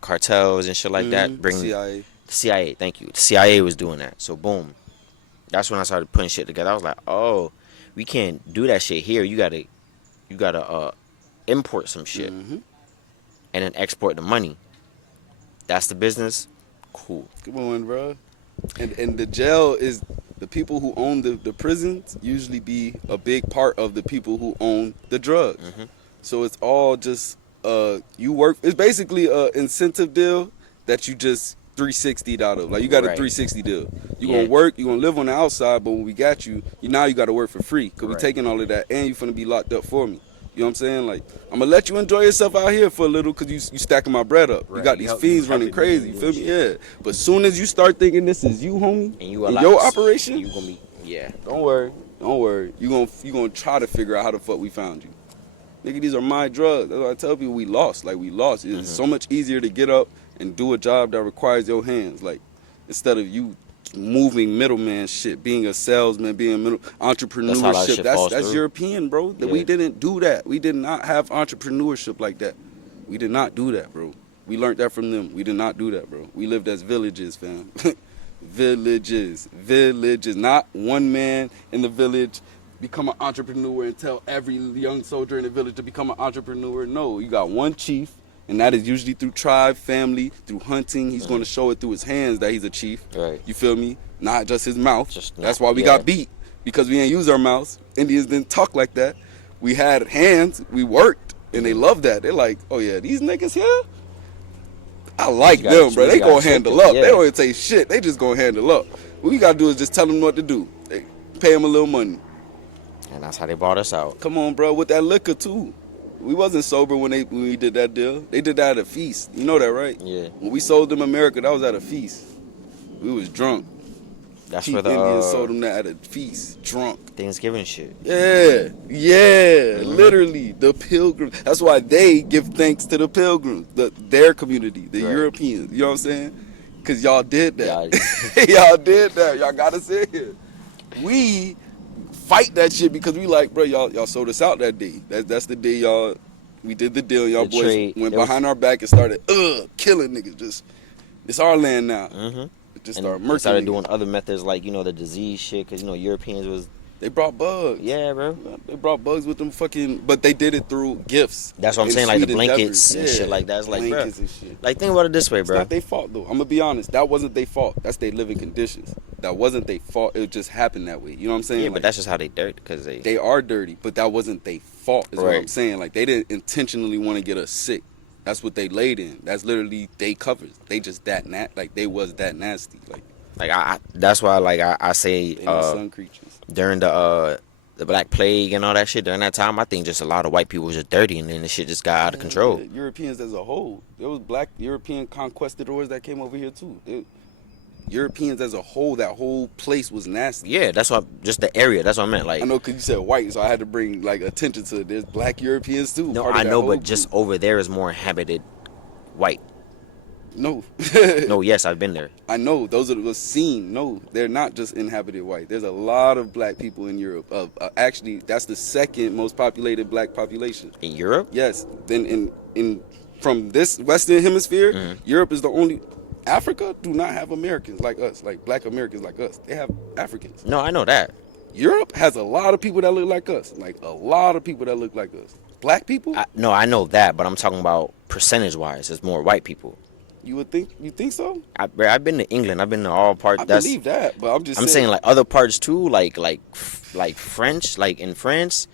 cartels and shit like that. CIA. The CIA. Thank you. The CIA was doing that. So boom, that's when I started putting shit together. I was like, oh. We can't do that shit here. You gotta import some shit and then export the money. That's the business. Cool. Come on, bro. And the jail is the people who own the prisons usually be a big part of the people who own the drugs. So it's all just you work. It's basically a incentive deal that you just 360'd out of. Like you got a 360 deal. You gonna work, you gonna live on the outside, but when we got you now you gotta work for free. Cause we taking all of that and you finna be locked up for me. You know what I'm saying? Like, I'm gonna let you enjoy yourself out here for a little cause you stacking my bread up. You got these fiends running crazy, you feel me? Yeah. But soon as you start thinking this is you, homie, and your operation, you gonna be Don't worry. You gonna try to figure out how the fuck we found you. Nigga, these are my drugs. That's why I tell people we lost. Like we lost. It's so much easier to get up and do a job that requires your hands. Like instead of you moving middleman shit, being a salesman, being entrepreneurship. That's European, bro. Yeah. We didn't do that. We did not have entrepreneurship like that. We did not do that, bro. We learned that from them. We did not do that, bro. We lived as villages, fam. Villages. Not one man in the village become an entrepreneur and tell every young soldier in the village to become an entrepreneur. No, you got one chief, and that is usually through tribe, family, through hunting. He's going to show it through his hands that he's a chief. Right. You feel me? Not just his mouth. That's Not- why we yeah. got beat, because we ain't use our mouths. Indians didn't talk like that. We had hands. We worked, and they love that. They're like, oh yeah, these niggas here, I like gotta them, bro. choose, They you gotta gonna check handle it, up. yeah. They don't even say shit. They just gonna handle up. What we gotta do is just tell them what to do. They pay them a little money. And that's how they bought us out. Come on, bro. With that liquor too. We wasn't sober when we did that deal. They did that at a feast. You know that, right? Yeah. When we sold them America, that was at a feast. We was drunk. That's Cheap for the Indians sold them that at a feast, drunk. Thanksgiving shit. Yeah, literally the pilgrims. That's why they give thanks to the pilgrims, their community, the Right. Europeans. You know what I'm saying? Cause y'all did that. Yeah. Y'all did that. Y'all gotta say it. We fight that shit because we like, bro, y'all sold us out that day. That's the day y'all. We did the deal. Y'all The boys trade, went it was- behind our back and started killing niggas. Just it's our land now. Mm-hmm. Just And started they murking. started niggas. doing other methods like, you know, the disease shit, because, you know, Europeans was, They brought bugs. yeah, bro. They brought bugs with them fucking, but they did it through gifts. That's what I'm and saying, like the sweet blankets endeavors. and shit like that. It's like, bro, blankets and shit. like, think about it this way, It's bro. not their fault though. I'm gonna be honest. That wasn't their fault. That's their living conditions. That wasn't their fault. It just happened that way. You know what I'm saying? Yeah, Like, but that's just how they dirt, because they are dirty, but that wasn't their fault. Is what Right. I'm saying. Like they didn't intentionally want to get us sick. That's what they laid in. That's literally they covers. They just like they was that nasty. Like I that's why, like, I say, they not sun creatures. during the Black Plague and all that shit, during that time, I think just a lot of white people was just dirty, and then the shit just got out of control. Yeah, Europeans as a whole. There was black European conquistadors that came over here too. Europeans as a whole, that whole place was nasty. Yeah, that's what, just the area, that's what I meant, like, I know because you said white, so I had to bring like attention to it. There's black Europeans too. no, part of I that know, whole but just group. over there is more inhabited white. No. No, yes, I've been there. I know those are was seen. No, they're not just inhabited white. There's a lot of black people in Europe. Actually, that's the second most populated black population. In Europe? Yes. Then in from this Western Hemisphere, Mhm. Europe is the only. Africa do not have Americans like us, like black Americans like us. They have Africans. No, I know that. Europe has a lot of people that look like us, like a lot of people that look like us. Black people, No, I know that, but I'm talking about percentage-wise. It's more white people. you think so? I've been to England. I've been to all parts. I believe that, but I'm just I'm saying like other parts too, like French, like in France,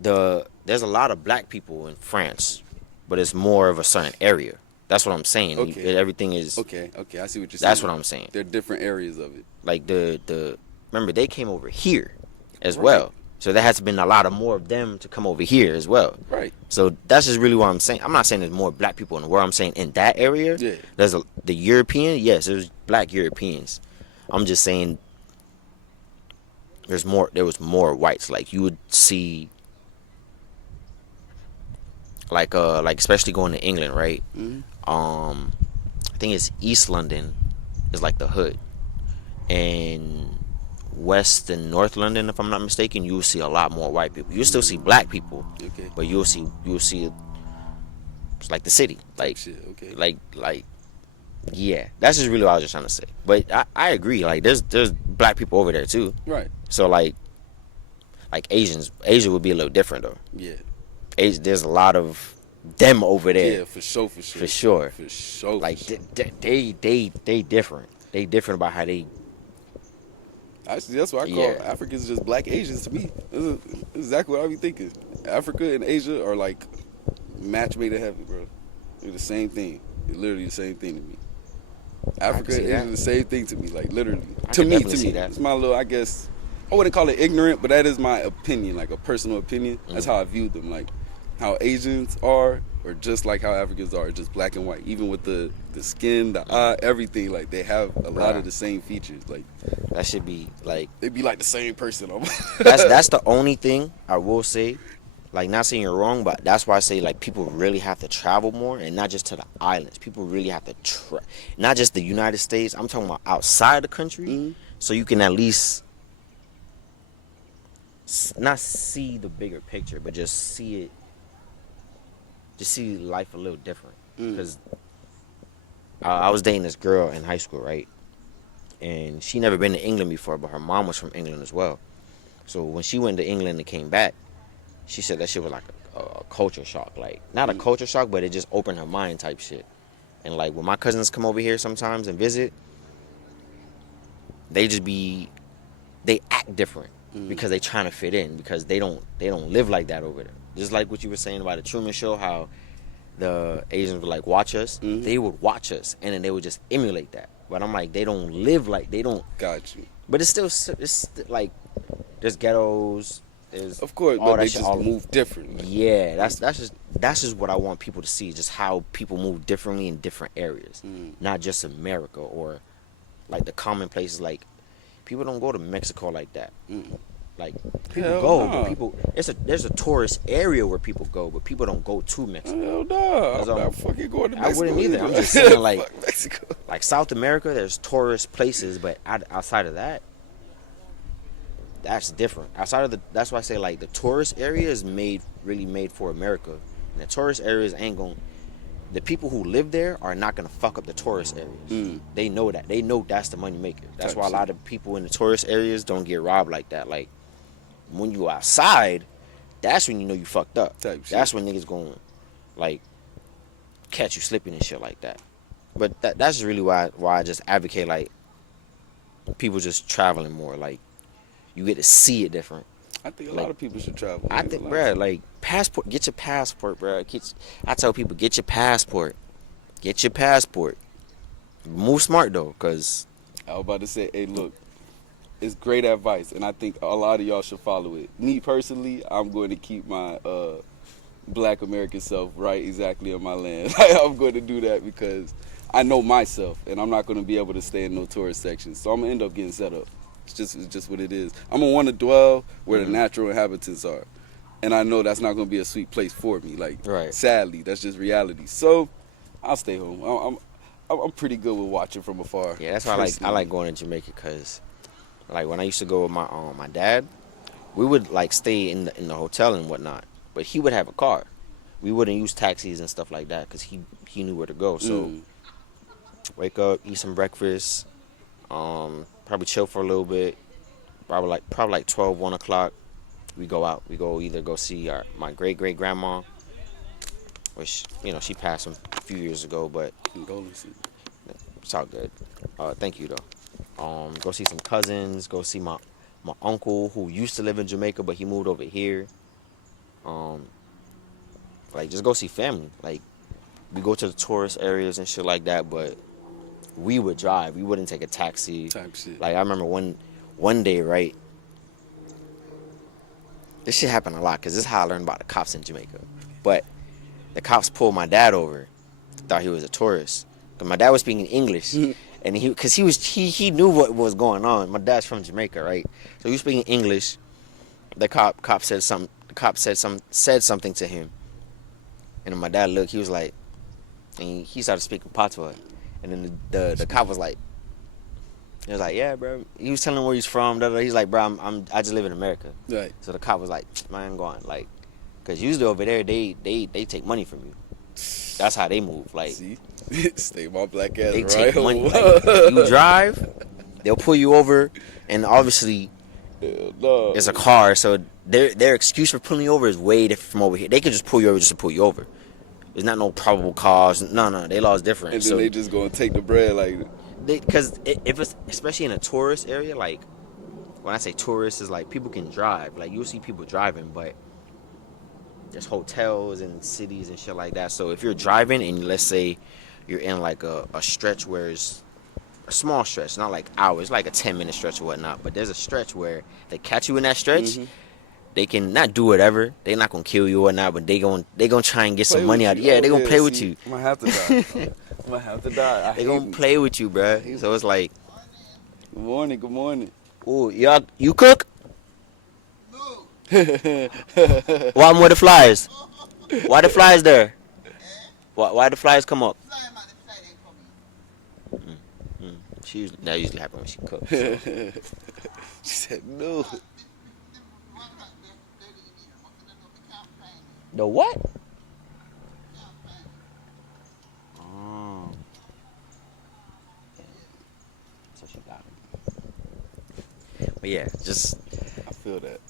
there's a lot of black people in France, but it's more of a certain area. That's what I'm saying. Okay. Everything is Okay, I see what you're saying. That's what I'm saying. They're different areas of it. like the remember they came over here as Right. well, so there has been a lot of more of them to come over here as well. Right. So that's just really what I'm saying. I'm not saying there's more black people in the world. I'm saying in that area, Yeah. the European. Yes, there's black Europeans. I'm just saying there was more whites. Like you would see, like especially going to England, right? Mhm. I think it's East London is like the hood, and West and North London, if I'm not mistaken, you will see a lot more white people. You'll still see black people, Okay. but you'll see it's like the city, like Shit. Okay. like yeah. That's just really what I was just trying to say. But I agree. Like there's black people over there too. Right. So like Asia would be a little different though. Yeah. There's a lot of them over there. Yeah. For sure. For sure. For sure. Like for sure. they different. They different about how they. Actually, that's what I call Yeah. Africans. Just black Asians to me. This is exactly what I be thinking. Africa and Asia are like match made in heaven, bro. They're the same thing. They're literally the same thing to me. Africa see and Asia that. are the same thing to me. Like literally. I To can me, definitely see that. it's my little. I guess I wouldn't call it ignorant, but that is my opinion, like a personal opinion. That's Mm-hmm. how I view them. Like how Asians are, or just like how Africans are, just black and white. Even with the skin, the eye, everything. Like they have a lot Bruh. of the same features. Like That should be like they be like the same person. that's the only thing I will say. Like, not saying you're wrong, but that's why I say like people really have to travel more, and not just to the islands. People really have to not just the United States. I'm talking about outside the country, Mhm. so you can at least not see the bigger picture, but just see it. Just see life a little different. Mm. Because I was dating this girl in high school, right? and she never been to England before, but her mom was from England as well. So when she went to England and came back, she said that shit was like a culture shock. Like, not a culture shock, but it just opened her mind type shit. And like when my cousins come over here sometimes and visit, they just be they act different because they trying to fit in, because they don't live like that over there. Just like what you were saying about the Truman Show, how the Asians would like watch us, they would watch us and then they would just emulate that. But I'm like, they don't live like, they don't. Got you. But it's like there's ghettos, there's Of course, all but that they shit, just move differently. Yeah, that's just what I want people to see, just how people move differently in different areas, not just America or like the common places. Like, people don't go to Mexico like that. Like, people Hell go, nah. but people, there's a tourist area where people go, but people don't go to Mexico. Hell no, I'm all. not fucking going to I Mexico. wouldn't either. I'm just saying, like, Fuck Mexico. Like South America, there's tourist places, but outside of that, that's different. That's why I say, like, the tourist area is really made for America, and the tourist areas ain't gonna. The people who live there are not gonna fuck up the tourist areas. They know that. They know that's the money maker. That's why a lot of people in the tourist areas don't get robbed like that. Like, when you outside, that's when you know you fucked up. That's when niggas gonna, like, catch you slipping and shit like that. But that's really why I just advocate, like, people just traveling more. Like, you get to see it different. I think a Like, lot of people should travel. I think, bruh, like, passport. Get your passport, bruh. I tell people, get your passport. Get your passport. Move smart though, cause I was about to say, hey, look, it's great advice, and I think a lot of y'all should follow it. Me personally, I'm going to keep my Black American self right exactly in my land. I'm going to do that because I know myself, and I'm not going to be able to stay in no tourist sections. So I'm gonna end up getting set up. It's just what it is. I'm gonna want to dwell where the natural inhabitants are, and I know that's not gonna be a sweet place for me. Like, sadly, that's just reality. So I'll stay home. I'm pretty good with watching from afar. Yeah, that's why I like going to Jamaica, cause like when I used to go with my dad, we would like stay in the hotel and whatnot, but he would have a car. We wouldn't use taxis and stuff like that, cause he knew where to go. So wake up, eat some breakfast, probably chill for a little bit. Probably like 12, 1 o'clock. We go out. We go either go see my great grandma, which, you know, she passed a few years ago, but it's all good. Thank you though. Go see some cousins. Go see my uncle who used to live in Jamaica, but he moved over here. Like, just go see family. Like, we go to the tourist areas and shit like that, but we would drive. We wouldn't take a taxi. Type shit. Like, I remember one day, right? This shit happened a lot, because this is how I learned about the cops in Jamaica. But the cops pulled my dad over. Thought he was a tourist. Because my dad was speaking English. And he knew what was going on. My dad's from Jamaica, right? So he was speaking English. The cop said something. The cop said something to him. And then my dad looked. He was like, and he started speaking patois. And then the cop was like, he was like, yeah, bro. He was telling him where he's from. He's like, bro, I just live in America. Right. So the cop was like, man, I'm going. Like, because usually over there, they take money from you. That's how they move. Like, see, stay my black ass they right take home. money. Like, you drive, they'll pull you over, and obviously it's a car, so their excuse for pulling you over is way different from over here. They could just pull you over just to pull you over. There's not no probable cause. No, they law is different. And then they just gonna take the bread, like. Because if it's, especially in a tourist area, like, when I say tourist, is like people can drive. Like, you'll see people driving, but there's hotels and cities and shit like that. So if you're driving and let's say you're in like a stretch where it's a small stretch, not like hours, like a 10-minute stretch or whatnot, but there's a stretch where they catch you in that stretch, they can not do whatever. They're not gonna kill you or not, but they gonna try and get some money out. Yeah, they gonna play with you. I'm gonna have to die. I'm gonna have to die. They gonna play with you, bruh. So it's like, good morning. Good morning. ooh, y'all, you cook? Why I'm with the flies? Why the flies there? Why the flies come up? That usually happens when she cooks. So. She said no. The what? Oh. So she got it. But yeah, just I feel that.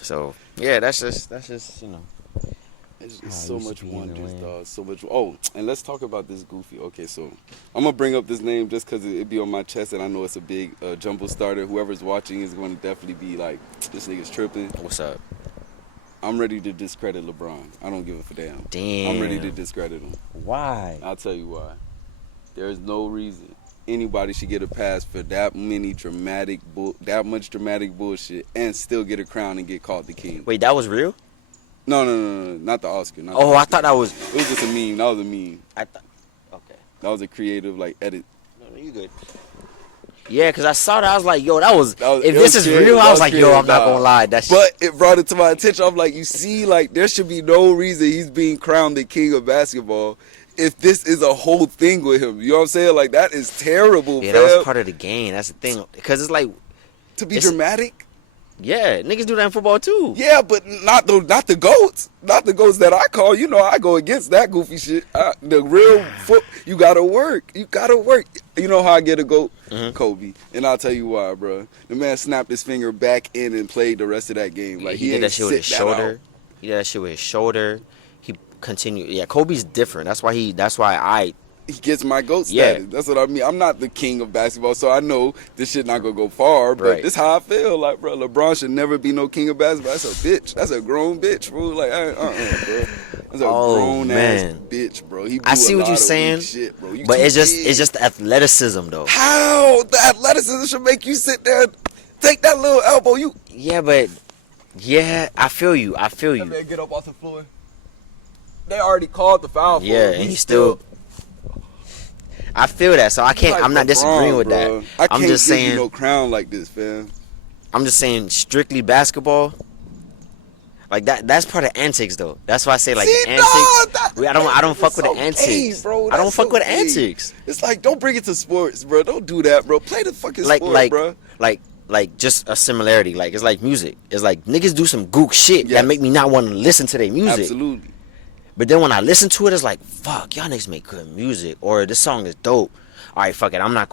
so yeah, that's just It's Oh, so used to much be in the wonders, lane. dog. So much. Oh, and let's talk about this Goofy. Okay, so I'm gonna bring up this name just because it be on my chest, and I know it's a big jumble starter. Whoever's watching is going to definitely be like, this nigga's tripping. what's up. I'm ready to discredit LeBron. I don't give a damn. Damn. I'm ready to discredit him. Why? I'll tell you why. There's no reason anybody should get a pass for that much dramatic bullshit and still get a crown and get called the king. Wait, that was real? No, not the Oscar. Not the Oh, I Oscar. thought that was. It was just a meme. That was a meme. I thought. Okay. That was a creative like edit. No, you good. Yeah, because I saw that. I was like, yo, that was. That was- If it this was is creative. real, That I was was like, yo, creative, I'm not dog. gonna lie. That's. But it brought it to my attention. I'm like, you see, like there should be no reason he's being crowned the king of basketball if this is a whole thing with him. You know what I'm saying? Like that is terrible, Yeah, fam. that was part of the game. That's the thing. Because it's like, To be it's- dramatic. yeah, niggas do that in football too. Yeah, but not the goats. Not the goats that I call. You know, I go against that goofy shit. The real foot, you gotta work. You gotta work. You know how I get a goat? Mhm. Kobe. And I'll tell you why, bro. The man snapped his finger back in and played the rest of that game. Like he did ain't that shit with his sit that shoulder. out. He did that shit with his shoulder. He continued. Yeah, Kobe's different. That's why I. He gets my goat Yeah. status. That's what I mean. I'm not the king of basketball, so I know this shit not gonna go far. But Right. this how I feel. Like, bro, LeBron should never be no king of basketball. That's a bitch. That's a grown bitch, bro. Like, bro. That's a Oh, grown ass man. bitch, bro. He I do see a what lot you're of saying, weak shit, bro. You But too it's big. just the athleticism though. How the athleticism should make you sit there, and take that little elbow. You Yeah, but yeah, I feel you. that man get up off the floor. They already called the foul for Yeah, him. and he still. I feel that, so I can't. Like I'm not LeBron, disagreeing with bro. that. I I'm can't just give saying. you no crown like this, fam. I'm just saying strictly basketball. Like that. That's part of antics, though. That's why I say like See, antics. dog, that- I don't fuck with the that's so gay, antics. bro. I don't That's fuck so with the gay. antics. It's like, don't bring it to sports, bro. Don't do that, bro. Play the fucking sport, bro. Like just a similarity. Like it's like music. It's like niggas do some gook shit Yes. that make me not want to listen to their music. Absolutely. But then when I listen to it, it's like, fuck, y'all niggas make good music, or this song is dope. All right, fuck it. I'm not.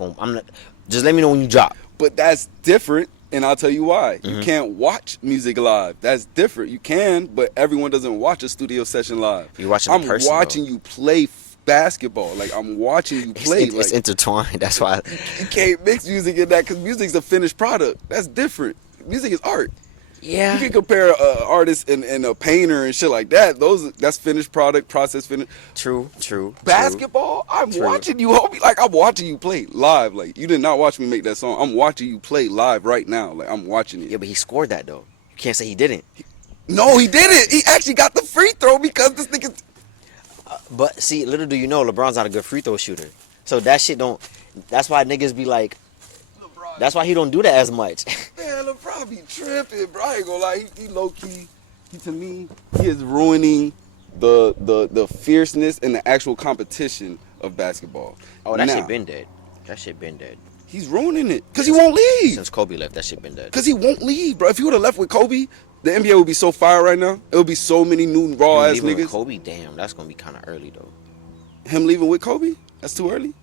Just let me know when you drop. But that's different, and I'll tell you why. Mm-hmm. You can't watch music live. That's different. You can, but everyone doesn't watch a studio session live. You watch it in I'm person, watching you play basketball. Like, I'm watching you play. It's intertwined. That's why. You can't mix music in that because music's a finished product. That's different. Music is art. Yeah. You can compare an artist and a painter and shit like that. That's finished product, process finished. True. Basketball, I'm True. watching you, homie. Like, I'm watching you play live. Like, you did not watch me make that song. I'm watching you play live right now. Like, I'm watching it. Yeah, but he scored that though. You can't say he didn't. No, he didn't. He actually got the free throw because this nigga. But see, little do you know, LeBron's not a good free throw shooter. So that shit don't. That's why niggas be like. That's why he don't do that as much. Man, LeBron be tripping, bro. I ain't gonna lie. He low key. To me, he is ruining the fierceness and the actual competition of basketball. Oh, that Now, shit been dead. That shit been dead. He's ruining it because he won't leave. Since Kobe left, that shit been dead. Because he won't leave, bro. If he would have left with Kobe, the NBA would be so fire right now. It would be so many new raw ass Leaving with niggas. Kobe, damn, that's gonna be kind of early though. Him leaving with Kobe? That's too early.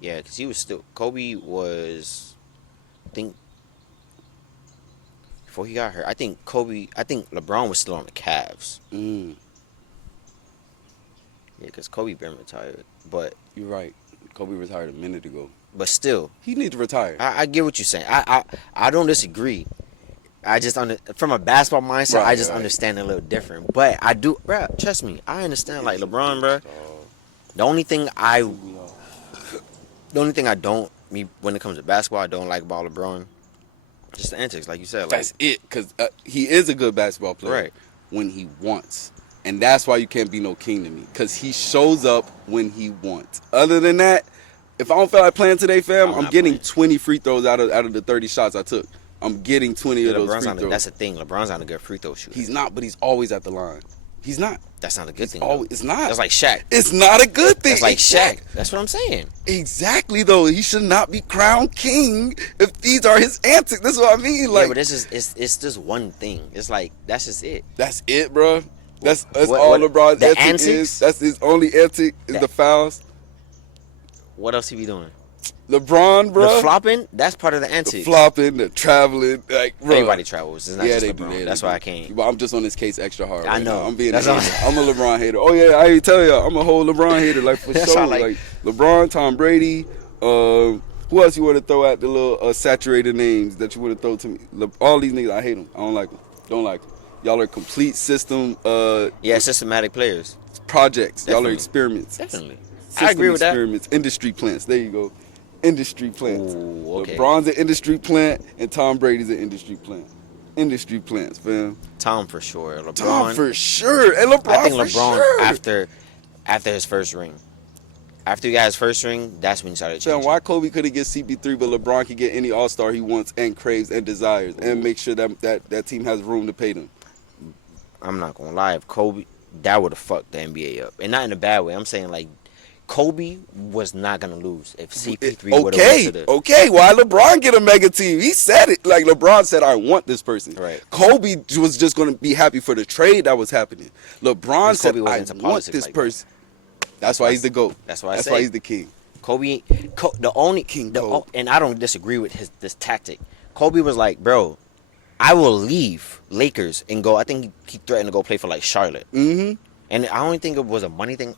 Yeah, because he was still. Kobe was. I think. Before he got hurt, I think LeBron was still on the Cavs. Mm, Yeah, because Kobe been retired. But you're right. Kobe retired a minute ago. still, He needs to retire. I get what you're saying. I don't disagree. I just from a basketball mindset, Right, I just right. understand it a little different. But I do, bro. Trust me, I understand. Like LeBron, bro. The only thing I don't when it comes to basketball, I don't like about LeBron, just the antics, like you said. Like, That's it, because he is a good basketball player Right. when he wants. And that's why you can't be no king to me, because he shows up when he wants. Other than that, if I don't feel like playing today, fam, I'm I'm not getting playing. 20 free throws out of the 30 shots I took. I'm getting 20 of those LeBron's free not. throws. That's the thing. LeBron's not a good free throw shooter. He's not, but he's always at the line. He's not. That's not a good thing. Always, though. it's not. That's like Shaq. It's not a good thing. That's like Exact- Shaq. That's what I'm saying. Exactly, though. He should not be crowned king if these are his antics. That's what I mean. Like, Yeah, but it's just one thing. It's like that's just it. that's it, bro. That's What- all what- LeBron's the antic antics? is. That's his only antic is That- the fouls. What else he be doing? LeBron, bro. The flopping, that's part of the The antics. flopping, the traveling, like, bro. Everybody travels. It's not Yeah, just they LeBron. do. Yeah, That's they why do. I can't. But I'm just on this case extra hard. I right know. Now. I'm being That's a all- hater. I'm a LeBron hater. Oh yeah, I ain't tell y'all. I'm a whole LeBron hater, like for That's sure. all, like- Like LeBron, Tom Brady. Who else you want to throw out the little saturated names that you want to throw to me? All these niggas, I hate them. I don't like them. Don't like them. Y'all are complete system. Yeah, systematic players. Projects. Y'all are Definitely. experiments. Definitely. System I agree with that. experiments. Industry plants. There you go. Industry plants. Ooh, okay. LeBron's an industry plant and Tom Brady's an industry plant. Industry plants, fam. Tom for sure. LeBron. Tom for sure. And LeBron I think for LeBron sure. after his first ring. After he got his first ring, that's when he started Fam, changing. why Kobe couldn't get CP3, but LeBron can get any All-Star he wants and craves and desires and make sure that team has room to pay them. I'm not gonna lie, if Kobe, that would have fucked the NBA up, and not in a bad way. I'm saying like, Kobe was not gonna lose if CP3 would have went to the. Okay, why LeBron get a mega team? He said it. Like LeBron said, I want this person. Right. Kobe was just gonna be happy for the trade that was happening. LeBron said, Kobe wasn't I into want politics this like person. That's why he's the GOAT. That's why I That's say. why he's the king. Kobe, the only King the, Kobe. and I don't disagree with this tactic. Kobe was like, bro, I will leave Lakers and go. I think he threatened to go play for like Charlotte. Mm-hmm. And I don't think it was a money thing.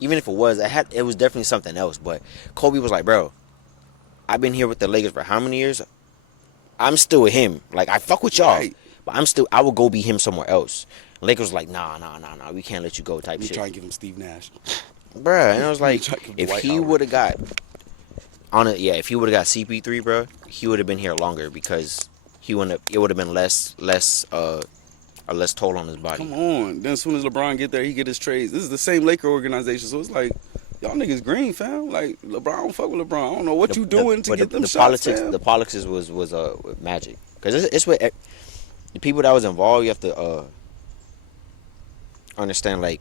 Even if it was, it was definitely something else. But Kobe was like, bro, I've been here with the Lakers for how many years? I'm still with him. Like, I fuck with y'all. Right. But I will go be him somewhere else. Lakers was like, nah, we can't let you go type You shit. try and give him Steve Nash. Bruh, and I was like, try to give if Dwight he Howard. would have got, if he would have got CP3, bro, he would have been here longer because it would have been less toll on his body. Come on. Then as soon as LeBron get there, he get his trades. This is the same Laker organization, so it's like, y'all niggas green, fam. Like, LeBron don't fuck with LeBron. I don't know what you doing to but get them the shots, politics, fam. the politics was magic because it's what the people that was involved. You have to understand like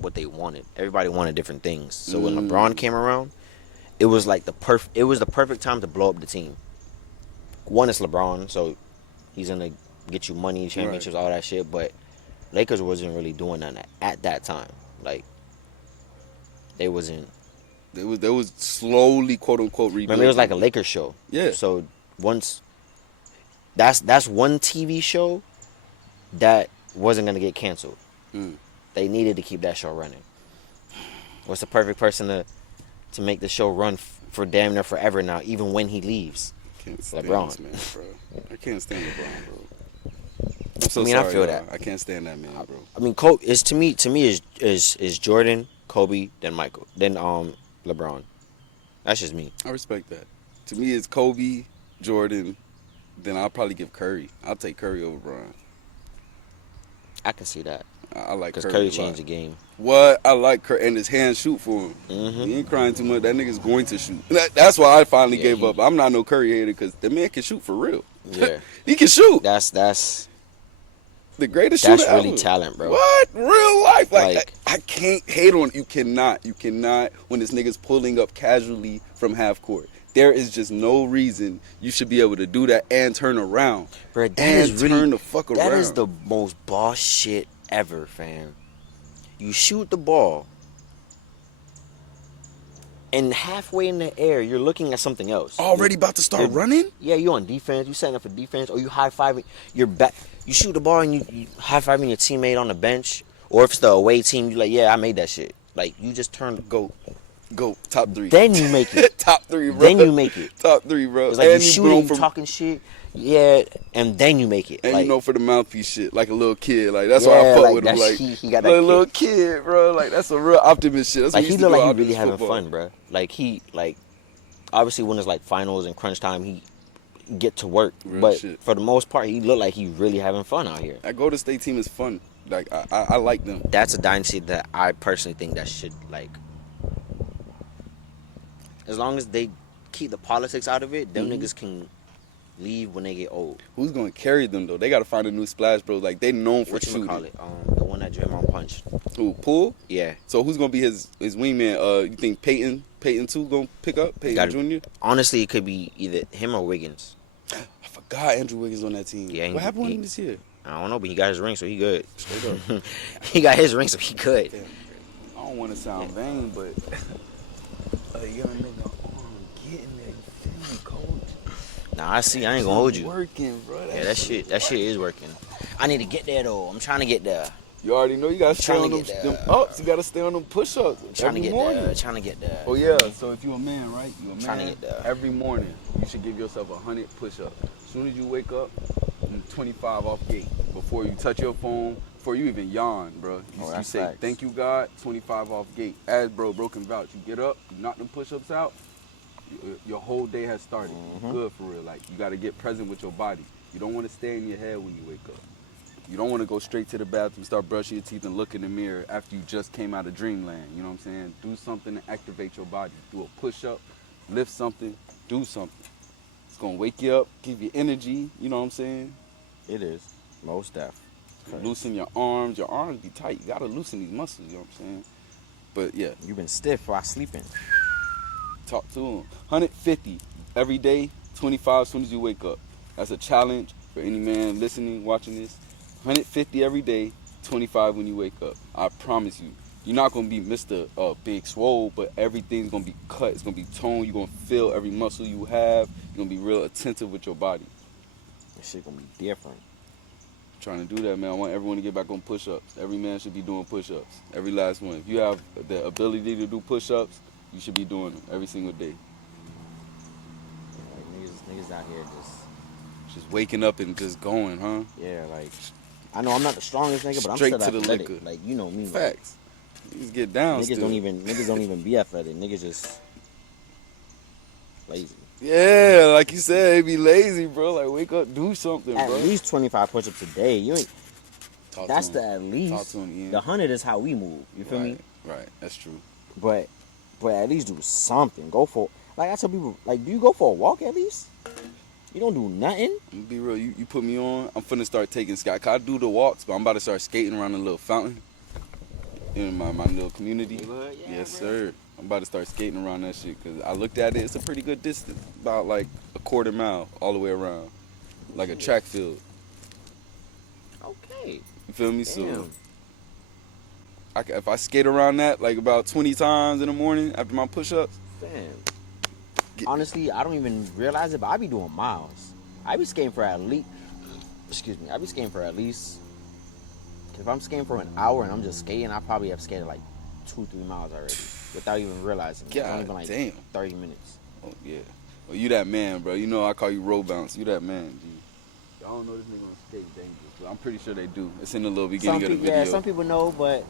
what they wanted. Everybody wanted different things. So when LeBron came around, it was like the perfect time to blow up the team. One is LeBron, so he's gonna get you money, championships, all that shit. But Lakers wasn't really doing that at that time. Like they wasn't. They was slowly, quote unquote, rebuilding. Remember, it was like a Lakers show. Yeah. So once that's one TV show that wasn't gonna get canceled. They needed to keep that show running. What's the perfect person to make the show run for damn near forever now, even when he leaves? Can't stand LeBron. this man, bro. I can't stand LeBron, bro. I'm so I mean, sorry, I feel y'all. that. I can't stand that man, bro. I mean, Kobe is to me is Jordan, Kobe, then Michael, then LeBron. That's just me. I respect that. To me, it's Kobe, Jordan. Then I'll probably give Curry. I'll take Curry over Bron. I can see that I like because Curry. Curry a lot. changed the game. What? I like Curry, and his hands shoot for him. He ain't crying too much. That nigga's going to shoot. That's why I finally gave up. I'm not no Curry hater because the man can shoot for real. Yeah, he can shoot. that's The greatest shooter that's really ever. talent, bro. What? Real life. Like- I can't hate on you. Cannot when this nigga's pulling up casually from half court. There is just no reason you should be able to do that and turn around. Bro, that and is really turn the fuck around. That is the most boss shit ever, fam. You shoot the ball, and halfway in the air, you're looking at something else. Already about to start running? Yeah, you on defense. You setting up for defense, or you high fiving. You're back. You shoot the ball and you high fiving your teammate on the bench, or if it's the away team, you like, yeah, I made that shit. Like you just turn. Go. Top 3. Then you make it. Top 3, bro. Then you make it. Top 3, bro. It's like and you you shooting, from, you talking shit, yeah, and then you make it. and like, you know for the mouthpiece shit, like a little kid. Like that's Yeah, why I fuck like, with him. that's- Like he got that like a kid. little kid, bro. Like that's a real optimist shit. That's like what he used to looked do like he really optimist having football. fun, bro. Like he obviously when it's like finals and crunch time, he get to work. Real but shit. for the most part, he looked like he really having fun out here. That Golden State team is fun. Like I like them. That's a dynasty that I personally think that should like. As long as they keep the politics out of it, them niggas can leave when they get old. Who's gonna carry them though? They gotta find a new splash, bro. Like they known for shooting. Whatchamacallit? The one that Draymond punched. Who? Poole? Yeah. So who's gonna be his wingman? You think Peyton too gonna pick up? Peyton Jr. Honestly, it could be either him or Wiggins. I forgot Andrew Wiggins on that team. Yeah, what happened with him this year? I don't know, but he got his ring, so he good. Straight up. He got his ring, so he good. I don't want to sound vain, but a young nigga on Nah, I see. I ain't gonna hold you. Working, bro. Yeah, that shit is working. I need to get there though. I'm trying to get there. You already know you gotta stay Tryna on them, get them there. ups. You gotta stay on them push-ups Trying to every get morning. there. Trying to get there. Oh yeah. So if you a man, right? You a man. Tryna get there. Every morning, you should give yourself 100 push-ups. As soon as you wake up, 25 off gate. Before you touch your phone, before you even yawn, bro. You that's say, facts. thank you, God, 25 off gate. As bro, broken vouch. You get up, you knock them push-ups out, your whole day has started. You good for real. Like, you got to get present with your body. You don't want to stay in your head when you wake up. You don't want to go straight to the bathroom, start brushing your teeth, and look in the mirror after you just came out of dreamland. You know what I'm saying? Do something to activate your body. Do a push-up, lift something, do something. It's going to wake you up, give you energy. You know what I'm saying? It is. Most def. Loosen your arms. Your arms be tight. You got to loosen these muscles. You know what I'm saying? But, yeah. You've been stiff while sleeping. Talk to them. 150 every day, 25 as soon as you wake up. That's a challenge for any man listening, watching this. 150 every day, 25 when you wake up. I promise you. You're not going to be Mr. Big Swole, but everything's going to be cut. It's going to be toned. You're going to feel every muscle you have. You're going to be real attentive with your body. This shit gonna be different. Trying to do that, man. I want everyone to get back on push-ups. Every man should be doing push-ups. Every last one. If you have the ability to do push-ups, you should be doing them every single day. Like niggas out here Just waking up and just going, huh? yeah, like I know I'm not the strongest nigga, but I'm Straight still to the athletic. liquor. Like you know me. Facts. Niggas get down Like, still. niggas don't even be athletic. Niggas just lazy. Yeah, like you said, they be lazy, bro. Like, wake up, do something, At bro. least 25 push-ups a day. You ain't. Talk to That's him. the at least. Talk to him, yeah. The 100 is how we move. You feel me? Right, that's true. But at least do something. Go for, like I tell people, like, do you go for a walk at least? You don't do nothing. I'm gonna be real. You put me on, I'm finna start taking skate. I do the walks, but I'm about to start skating around the little fountain in my little community. Yeah, Yes, bro. sir. I'm about to start skating around that shit because I looked at it. It's a pretty good distance, about like a quarter mile all the way around, like a track field. Okay. You feel me? Damn. So if I skate around that like about 20 times in the morning after my push-ups. Damn. Honestly, I don't even realize it, but I be doing miles. I be skating for at least. Excuse me. I be skating for at least. If I'm skating for an hour and I'm just skating, I probably have skated like 2-3 miles already without even realizing. It's God only been like damn. 30 minutes. Oh yeah. Well, you that man, bro. You know I call you roll bounce. You that man, G. Y'all don't know this nigga on skate dangerous, but I'm pretty sure they do. It's in the little beginning of the video. Yeah, some people know, but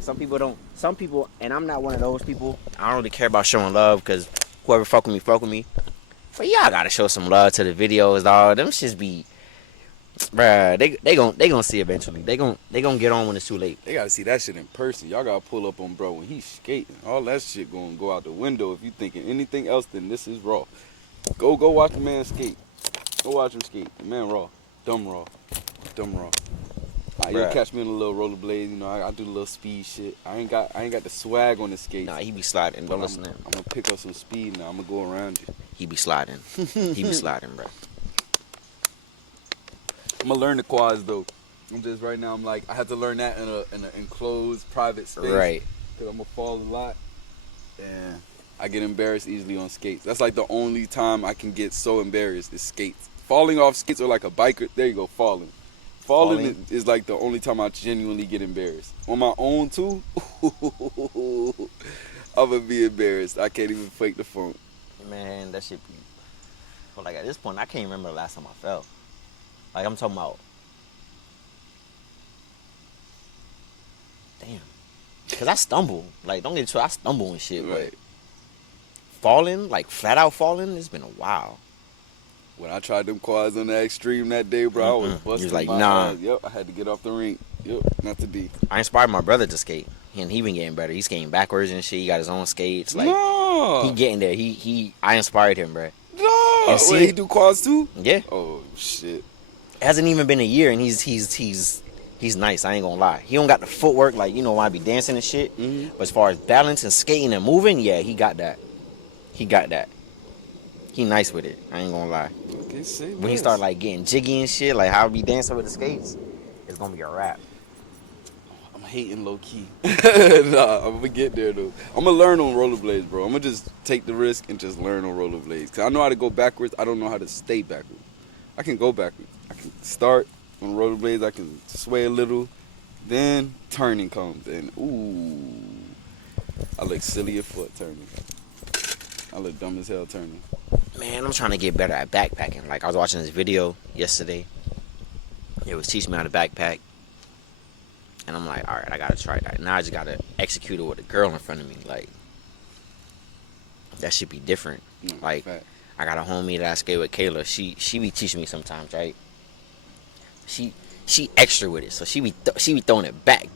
some people don't. Some people, and I'm not one of those people. I don't really care about showing love because whoever fuck with me, fuck with me. But y'all gotta show some love to the videos, dog. Them shits be, bruh. They gonna see eventually. They gonna get on when it's too late. They gotta see that shit in person. Y'all gotta pull up on bro when he's skating. All that shit gonna go out the window if you thinking anything else than this is raw. Go watch the man skate. Go watch him skate. The man raw. Dumb raw. You'll Bruh. catch me on a little rollerblade. You know, I do the little speed shit. I ain't got the swag on the skates. Nah, he be sliding. Don't But listen to him. I'm gonna pick up some speed now. I'm gonna go around you. He be sliding. He be sliding, bruh. I'm gonna learn the quads though. I'm just right now. I'm like I have to learn that in an enclosed private space. Right. Cause I'm gonna fall a lot, and I get embarrassed easily on skates. That's like the only time I can get so embarrassed is skates. Falling off skates or like a biker. There you go, falling. Falling is like the only time I genuinely get embarrassed. On my own too, I'm gonna be embarrassed. I can't even fake the funk. Man, that shit be. But like at this point, I can't remember the last time I fell. Like I'm talking about. Damn. Cause I stumble. Like don't get it twisted, I stumble and shit. Right. But falling, like flat out falling, it's been a while. When I tried them quads on the extreme that day, bro, I was You was busting like, my nah. ass. Yep, I had to get off the rink. Yep, not the D. I inspired my brother to skate, and he been getting better. He's skating backwards and shit. He got his own skates. Like No, he getting there. I inspired him, bro. no. And see- Wait, he do quads too? Yeah. Oh shit. It hasn't even been a year, and he's nice. I ain't gonna lie. He don't got the footwork like when I be dancing and shit. Mm-hmm. But as far as balance and skating and moving, yeah, he got that. He nice with it. I ain't gonna lie. Okay, say When he less. start like getting jiggy and shit, like how he be dancing with the skates, it's gonna be a wrap. I'm gonna hating low key. Nah, I'm gonna get there though. I'm gonna learn on rollerblades, bro. I'm gonna just take the risk and just learn on rollerblades. Cause I know how to go backwards. I don't know how to stay backwards. I can go backwards. I can start on rollerblades. I can sway a little. Then turning comes and ooh, I look silly as fuck turning. I look dumb as hell turning. Man, I'm trying to get better at backpacking. Like, I was watching this video yesterday. It was teaching me how to backpack. And I'm like, all right, I gotta try that. Now I just gotta execute it with a girl in front of me. Like, that should be different. Like, fact. I got a homie that I skate with, Kayla. She be teaching me sometimes, right? She extra with it, so she be throwing it back,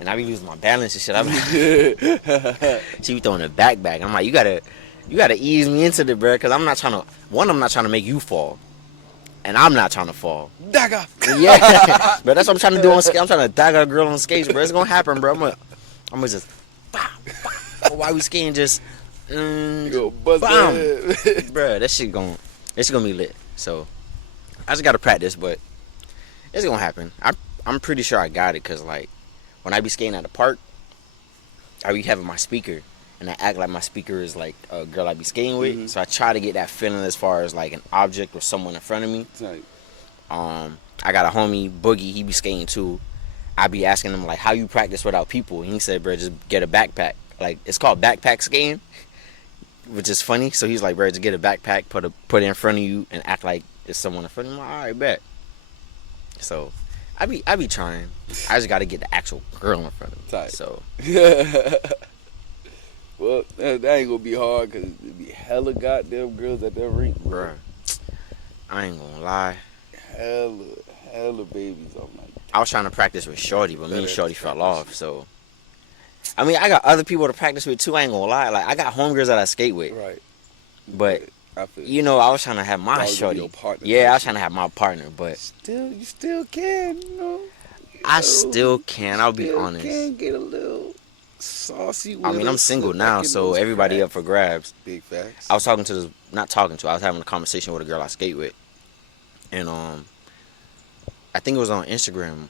and I be losing my balance and shit. I'm like, she be throwing it back. I'm like, you gotta ease me into it, bro, because I'm not trying to make you fall, and I'm not trying to fall. Dagger. Yeah, but that's what I'm trying to do on skate. I'm trying to dagger a girl on skates, bro. It's gonna happen, bro. I'm gonna just, while we skating, just, Yo, buzz that. bro. It's gonna be lit. So I just gotta practice, but it's gonna happen. I'm pretty sure I got it, cause like when I be skating at the park, I be having my speaker, and I act like my speaker is like a girl I be skating with. Mhm. So I try to get that feeling as far as like an object or someone in front of me. Like, I got a homie Boogie. He be skating too. I be asking him like, how you practice without people? And he said, bro, just get a backpack. Like, it's called backpack skating, which is funny. So he's like, bro, just get a backpack, put it in front of you, and act like it's someone in front of you. I'm like, all right, bet. So I be trying. I just gotta get the actual girl in front of me. Tight. So well, that ain't gonna be hard because it be hella goddamn girls at that rink, bruh, I ain't gonna lie. Hella babies. I'm like, I was trying to practice with Shorty, but me and Shorty fell off. So I mean, I got other people to practice with too. I ain't gonna lie. Like, I got homegirls that I skate with, right. but I feel you know, I was trying to have my That was Shorty. your partner, Yeah, I was type trying to have my partner, but you still can, you know. I still can. I'll be Still honest. can get a little saucy with I mean, I'm us, single slip now, back in so those everybody cracks. up for grabs. Big facts. I was talking to this, I was having a conversation with a girl I skate with, and I think it was on Instagram,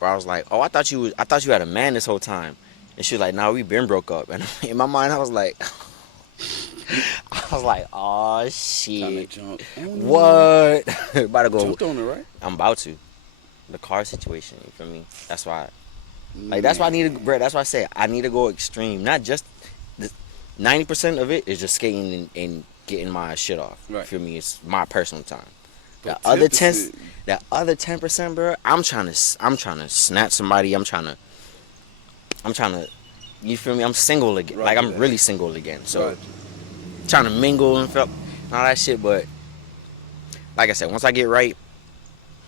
where I was like, "Oh, I thought you had a man this whole time," and she was like, "Nah, we been broke up." And in my mind, I was like, "Oh Trying to shit, jump. what?" About to go. Jumped on it, right? I'm about to. The car situation, you feel me? That's why. Like, that's why I need to, bro. That's why I say I need to go extreme. Not just 90% of it is just skating and getting my shit off. Right. You feel me? It's my personal time. But The other 10%. that other 10%, bro. I'm trying to snatch somebody. I'm trying to. You feel me? I'm single again. Right, like, I'm yeah. really single again. So Right. trying to mingle and all that shit. But like I said, once I get right,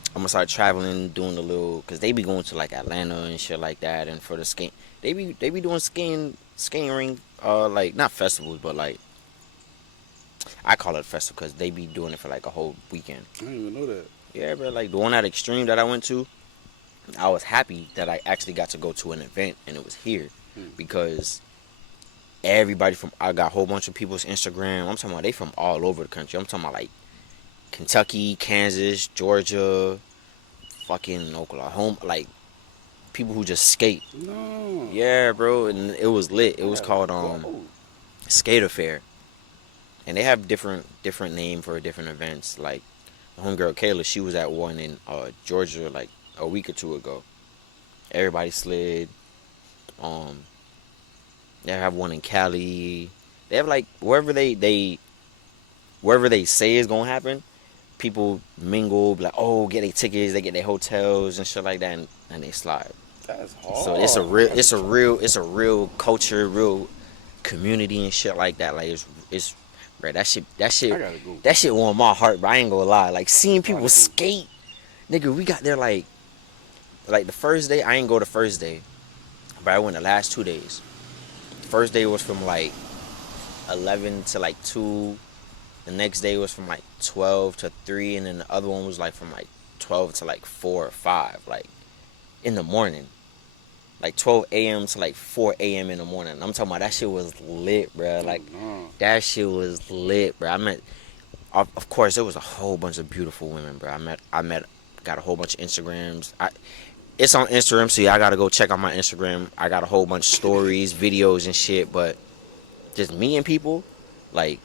I'm gonna start traveling, doing the little, cause they be going to like Atlanta and shit like that, and for the skate, they be doing skating ring, like not festivals, but like I call it a festival, cause they be doing it for like a whole weekend. I didn't even know that. Yeah, but like the one at Extreme that I went to, I was happy that I actually got to go to an event and it was here, because everybody I got a whole bunch of people's Instagram. I'm talking about they from all over the country. I'm talking about like Kentucky, Kansas, Georgia, fucking Oklahoma, like people who just skate. No. Yeah, bro, and it was lit. It was called Skater Fair, and they have different name for different events. Like the homegirl Kayla, she was at one in Georgia like a week or two ago. Everybody slid. They have one in Cali. They have like wherever they say is gonna happen, people mingle, be like, oh, get their tickets, they get their hotels and shit like that, and they slide. That's hard. So it's a real culture, real community and shit like that. Like it's bro, that shit I gotta go. that shit warmed my heart, but I ain't gonna lie. Like seeing people skate, nigga, we got there like the first day. I ain't go the first day, but I went the last 2 days. First day was from like 11 to like 2. The next day was from like 12 to 3, and then the other one was like from like 12 to like 4 or 5, like in the morning. Like 12 a.m. to like 4 a.m. in the morning. I'm talking about that shit was lit, bro. Like, that shit was lit, bro. I met, of course, there was a whole bunch of beautiful women, bro. I met, got a whole bunch of Instagrams. It's on Instagram, so y'all gotta go check out my Instagram. I got a whole bunch of stories, videos, and shit. But just me and people, like,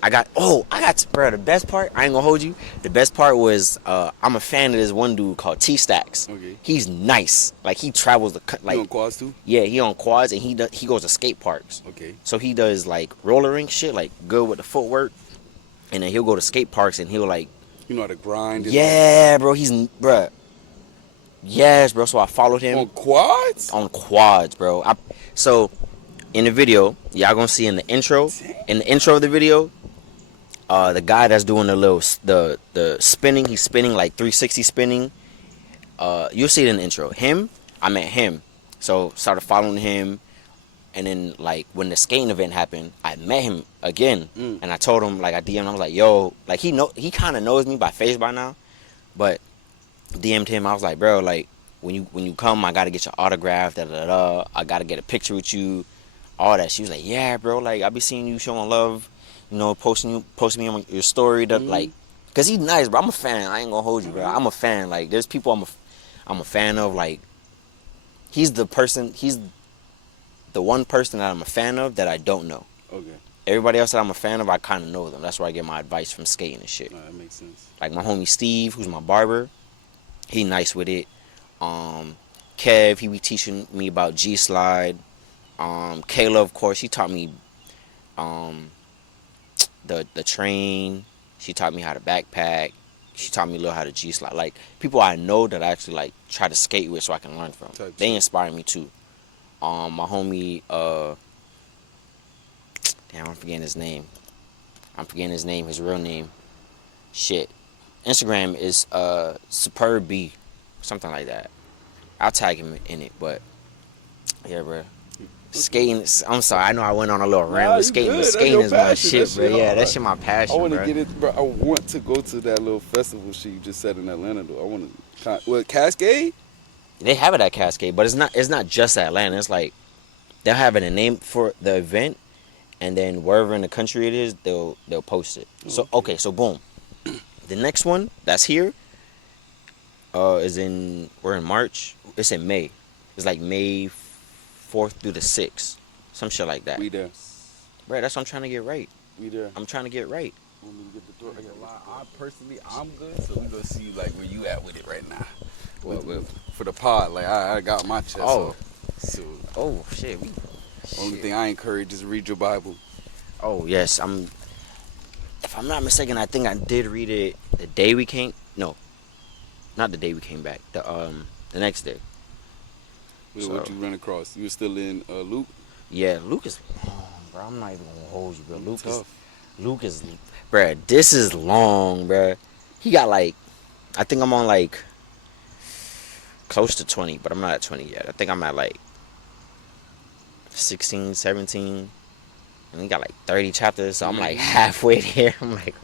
bro. The best part, I ain't gonna hold you. The best part was, I'm a fan of this one dude called T Stacks. Okay. He's nice. Like, he travels You on quads too? yeah, he on quads, and he goes to skate parks. Okay. So he does like roller rink shit, like good with the footwork, and then he'll go to skate parks and he'll like, You know how to grind. yeah, bro. Bruh. Yes, bro. So I followed him On quads? on quads, bro. So in the video, y'all gonna see in the intro of the video, the guy that's doing the spinning, he's spinning like 360 spinning. You'll see it in the intro. I met him, so started following him, and then like when the skating event happened, I met him again, and I told him, like, I DM'd him, I was like, yo, like he kind of knows me by face by now, but DM'd him, I was like, bro, like when you come, I gotta get your autograph, I gotta get a picture with you, all that. She was like, yeah, bro, like I be seeing you showing love, you know, posting me on your story, that like, cause he's nice, bro. I'm a fan. I ain't gonna hold you, bro. I'm a fan. Like, there's people I'm a fan of. Like, he's the one person that I'm a fan of that I don't know. Okay. Everybody else that I'm a fan of, I kind of know them. That's where I get my advice from skating and shit. That makes sense. Like my homie Steve, who's my barber, he nice with it. Kev, he be teaching me about G slide. Kayla, of course, he taught me the train. She taught me how to backpack. She taught me a little how to G slide. Like, people I know that I actually like try to skate with so I can learn from. They inspire me too. My homie, damn, I'm forgetting his name. His real name. Shit. Instagram is Superb B, something like that. I'll tag him in it, but yeah, bro. Skating, I'm sorry, I know I went on a little rant, but skating is my shit, bro. Yeah, that shit my passion, I want to bro. get it, bro. I want to go to that little festival shit you just said in Atlanta, though. I want to, what, Cascade? They have it at Cascade, but it's not just Atlanta. It's like they'll have it a name for the event, and then wherever in the country it is, they'll post it. So okay, so boom, the next one that's here we're in March. It's in May. It's like May 4th through the 6th, some shit like that. We there. Bro, that's what I'm trying to get right. We there. I'm trying to get right. Want me to get the door? I personally, I'm good, so we gonna see like where you at with it right now. For the pod, like I got my chest off. So Shit. Only thing I encourage is read your Bible. Oh yes, if I'm not mistaken, I think I did read it the day we came. No, not the day we came back. The next day. What you run across? You were still in Luke? Yeah, Luke is long, bro. I'm not even gonna hold you, bro. Luke is, bro. This is long, bro. He got like, I think I'm on like close to 20, but I'm not at 20 yet. I think I'm at like 16, 17. And he got like 30 chapters, so I'm like halfway there. I'm like,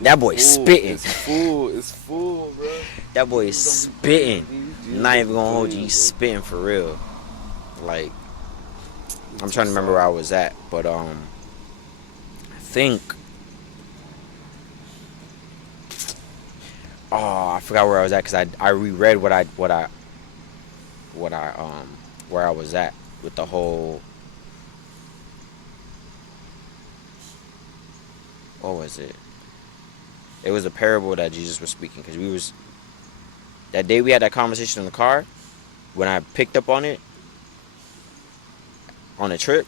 that boy spitting. It's full, bro. That boy is spitting. Not even gonna hold you, he's spitting for real. Like, I'm trying to remember where I was at, but I think, I forgot where I was at because I reread where I was at with the whole. What was it? It was a parable that Jesus was speaking, because that day we had that conversation in the car. When I picked up on it on the trip,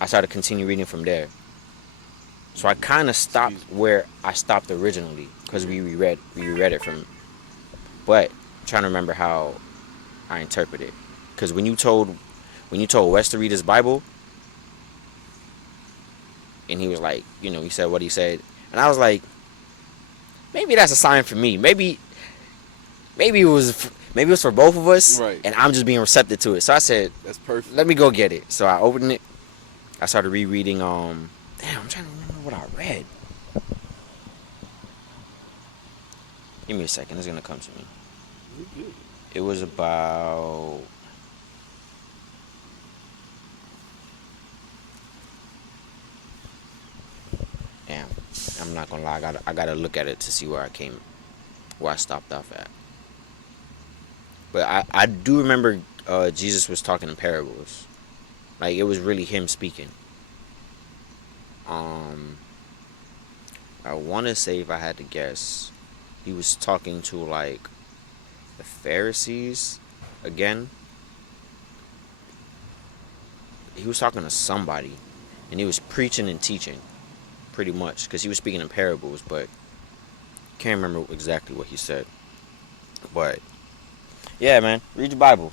I started to continue reading from there. So I kind of stopped where I stopped originally, because we reread it from. But I'm trying to remember how I interpret it, because when you told Wes to read his Bible, and he was like, he said what he said, and I was like, maybe that's a sign for me. Maybe it was for both of us, right? And I'm just being receptive to it. So I said, that's perfect. Let me go get it. So I opened it. I started rereading. Damn, I'm trying to remember what I read. Give me a second. It's gonna come to me. It was about. Damn, I'm not gonna lie. I gotta look at it to see where I stopped off at. But I do remember Jesus was talking in parables. Like it was really him speaking. Um, I want to say if I had to guess, he was talking to like the Pharisees again. He was talking to somebody, and he was preaching and teaching, pretty much, because he was speaking in parables. But can't remember exactly what he said. But yeah, man, read your Bible.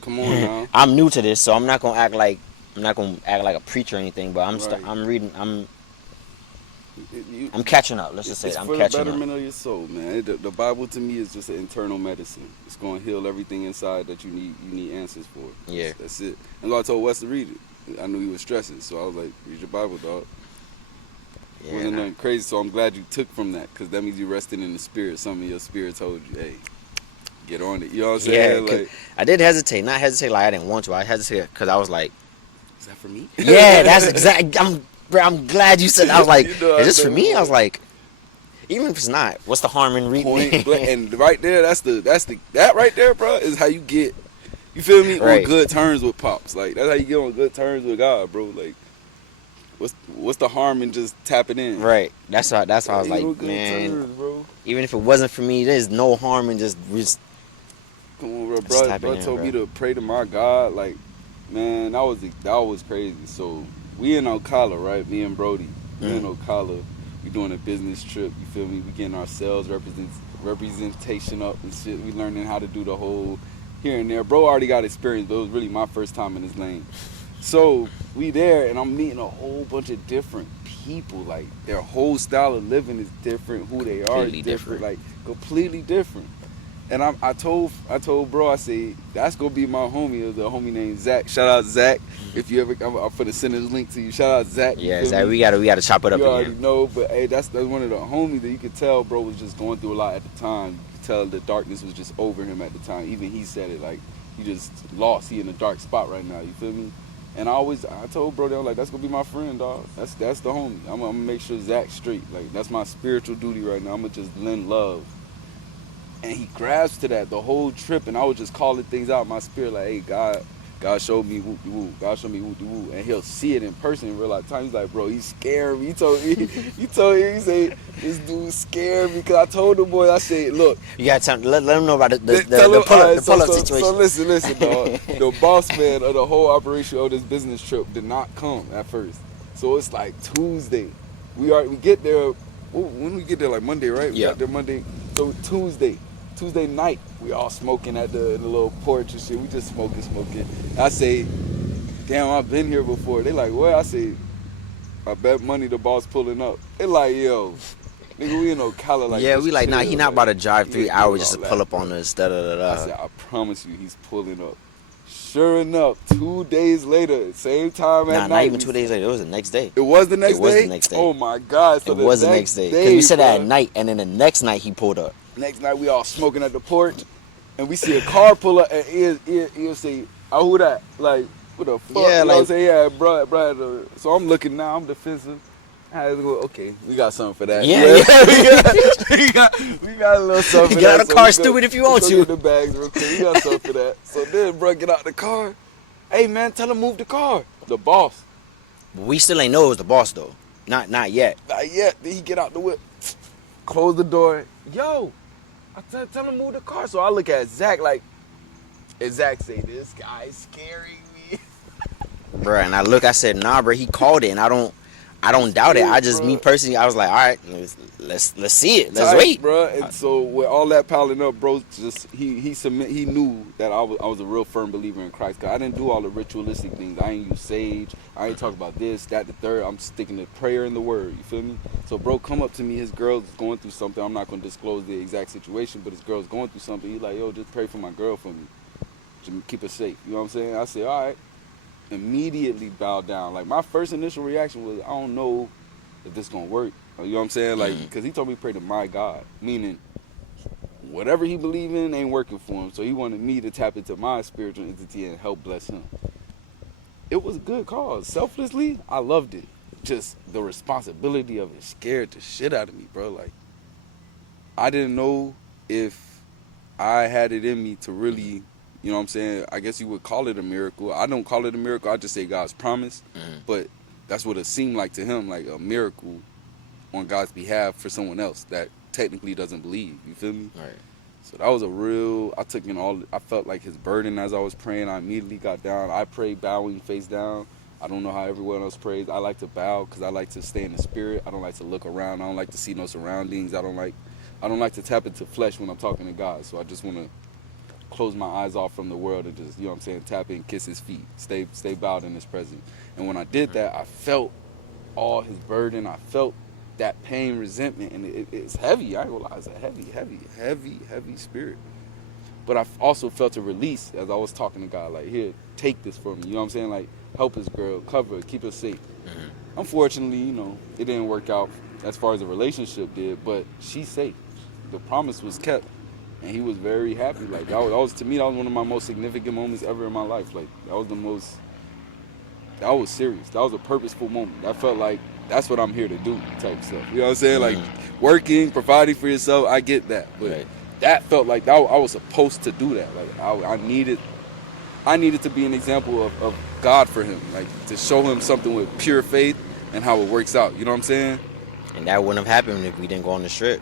Come on now. I'm new to this, so I'm not gonna act like a preacher or anything. But Right. I'm reading. You- I'm catching up. Let's just say it's it. I'm for the catching betterment up. of your soul, man. The Bible to me is just an internal medicine. It's going to heal everything inside that you need answers for. Yeah. That's it. And I told Wes to read it. I knew he was stressing, so I was like, read your Bible, dog. Yeah, Wasn't nah. nothing crazy, so I'm glad you took from that, because that means you rested in the spirit. Some of your spirit told you, hey, get on it. You know what I'm Yeah, saying? 'cause Like, I did hesitate. Not hesitate like I didn't want to. I hesitated because I was like, is that for me? yeah, that's exact. I'm glad you said. I was like, You know, is this for know, me? I was like, even if it's not, what's the harm in reading? point blank. And right there, that right there, bro, is how you get, you feel me, Right. on good terms with pops. Like, that's how you get on good terms with God, bro. Like, what's the harm in just tapping in? Right. That's why I was Get on like, good man, terms, bro. even if it wasn't for me, there's no harm in just Come on, bro. Just tapping Bro in, told bro. me to pray to my God. Like, man, that was crazy. So we in Ocala, right? Me and Brody. We in Ocala. We doing a business trip. You feel me? We getting our sales representation up and shit. We learning how to do the whole here and there. Bro already got experience, but it was really my first time in his lane. So we there, and I'm meeting a whole bunch of different people. Like, their whole style of living is different. Who they are is Completely different. different. Like, completely different. And I told bro, I said, that's gonna be my homie. It was a homie named Zach. Shout out Zach. If you ever, I'm finna send his link to you. Shout out Zach. You yeah, feel Zach, me? we gotta chop it up You already again. know, but hey, that's one of the homies that you could tell, bro, was just going through a lot at the time. You could tell the darkness was just over him at the time. Even he said it, like, he just lost. He in a dark spot right now. You feel me? And I told bro, they were like, that's gonna be my friend, dog. That's the homie. I'm gonna make sure Zach's straight. Like, that's my spiritual duty right now. I'm gonna just lend love. And he grasps to that the whole trip, and I was just calling things out in my spirit, like, hey, God showed me woo-de-woo. God showed me woo-de-woo. And he'll see it in person in real life time. He's like, bro, he's scared me. He told me, he said, this dude scared me. Because I told the boy, I said, look. You gotta let them know about the Tell him, pull-up, all right, the pull-up situation. So listen, dog. The boss man of the whole operation of this business trip did not come at first. So it's like Tuesday. We get there, when we get there, like Monday, right? We Yeah. got there Monday. So Tuesday night, we all smoking at the little porch and shit. We just smoking. I say, damn, I've been here before. They like, what? I say, I bet money the boss pulling up. They like, yo, nigga, we in Ocala, like, yeah, just we like, nah, chill, he not about to drive he 3 ain't hours doing just to all pull that, up on bro. us. Da da da I da. said, I promise you, he's pulling up. Sure enough, 2 days later, same time at Nah, night. not even 2 days later. It was the next day. It was the next day? It was the next day. Oh my God. So It was the next day. Because we said that at night, and then the next night he pulled up. Next night, we all smoking at the porch, and we see a car pull up, and he'll say, oh, who that? Like, what the fuck? Yeah, You know what I'm like- saying? Yeah, bro. So I'm looking now, I'm defensive. I go, okay, we got something for that. Yeah. we got a little something for Get that. out of the car, stupid, if you want go to. Get the bags real quick. We got something for that. So then, bro, get out the car. Hey, man, tell him move the car. The boss. We still ain't know it was the boss though. Not yet. Not yet. Then he get out the whip. Close the door. Yo, I tell him move the car. So I look at Zach like, and Zach say, this guy's scaring me. Bruh, and I said, nah, bro, he called it, and I don't doubt it. I just, Bruh. me personally, I was like, all right, let's see it. Let's Tight, wait. bro. And so with all that piling up, bro, just he knew that I was a real firm believer in Christ. Cause I didn't do all the ritualistic things. I ain't use sage. I ain't talk about this, that, the third. I'm sticking to prayer and the word. You feel me? So bro, come up to me. His girl's going through something. I'm not gonna disclose the exact situation, but his girl's going through something. He like, yo, just pray for my girl for me. Just keep her safe. You know what I'm saying? I said, all right. Immediately bow down. Like, my first initial reaction was, I don't know if this gonna work. You know what I'm saying? Like, because he told me to pray to my God, meaning whatever he believed in ain't working for him. So he wanted me to tap into my spiritual entity and help bless him. It was a good cause. Selflessly, I loved it. Just the responsibility of it scared the shit out of me, bro. Like, I didn't know if I had it in me to really, you know what I'm saying? I guess you would call it a miracle. I don't call it a miracle. I just say God's promise. But that's what it seemed like to him, like a miracle on God's behalf for someone else that technically doesn't believe. You feel me? Right. So that was a real, I took in all, I felt like his burden as I was praying. I immediately got down. I prayed bowing face down. I don't know how everyone else prays. I like to bow because I like to stay in the spirit. I don't like to look around. I don't like to see no surroundings. I don't like to tap into flesh when I'm talking to God. So I just want to close my eyes off from the world and just, you know what I'm saying, tap in, kiss his feet, stay bowed in his presence. And when I did that, I felt all his burden. I felt that pain, resentment, and it's heavy. I ain't gonna lie, it's a heavy spirit. But I also felt a release as I was talking to God, like, here, take this from me. You know what I'm saying? Like, help this girl, cover her, keep her safe. Unfortunately, you know, it didn't work out as far as the relationship did, but she's safe. The promise was kept, and he was very happy. Like, that was to me, that was one of my most significant moments ever in my life. Like, that was serious. That was a purposeful moment. That felt like, that's what I'm here to do type stuff. You know what I'm saying? Like, working, providing for yourself, I get that. But that felt like I was supposed to do that. Like, I needed to be an example of God for him. Like, to show him something with pure faith and how it works out. You know what I'm saying? And that wouldn't have happened if we didn't go on the strip.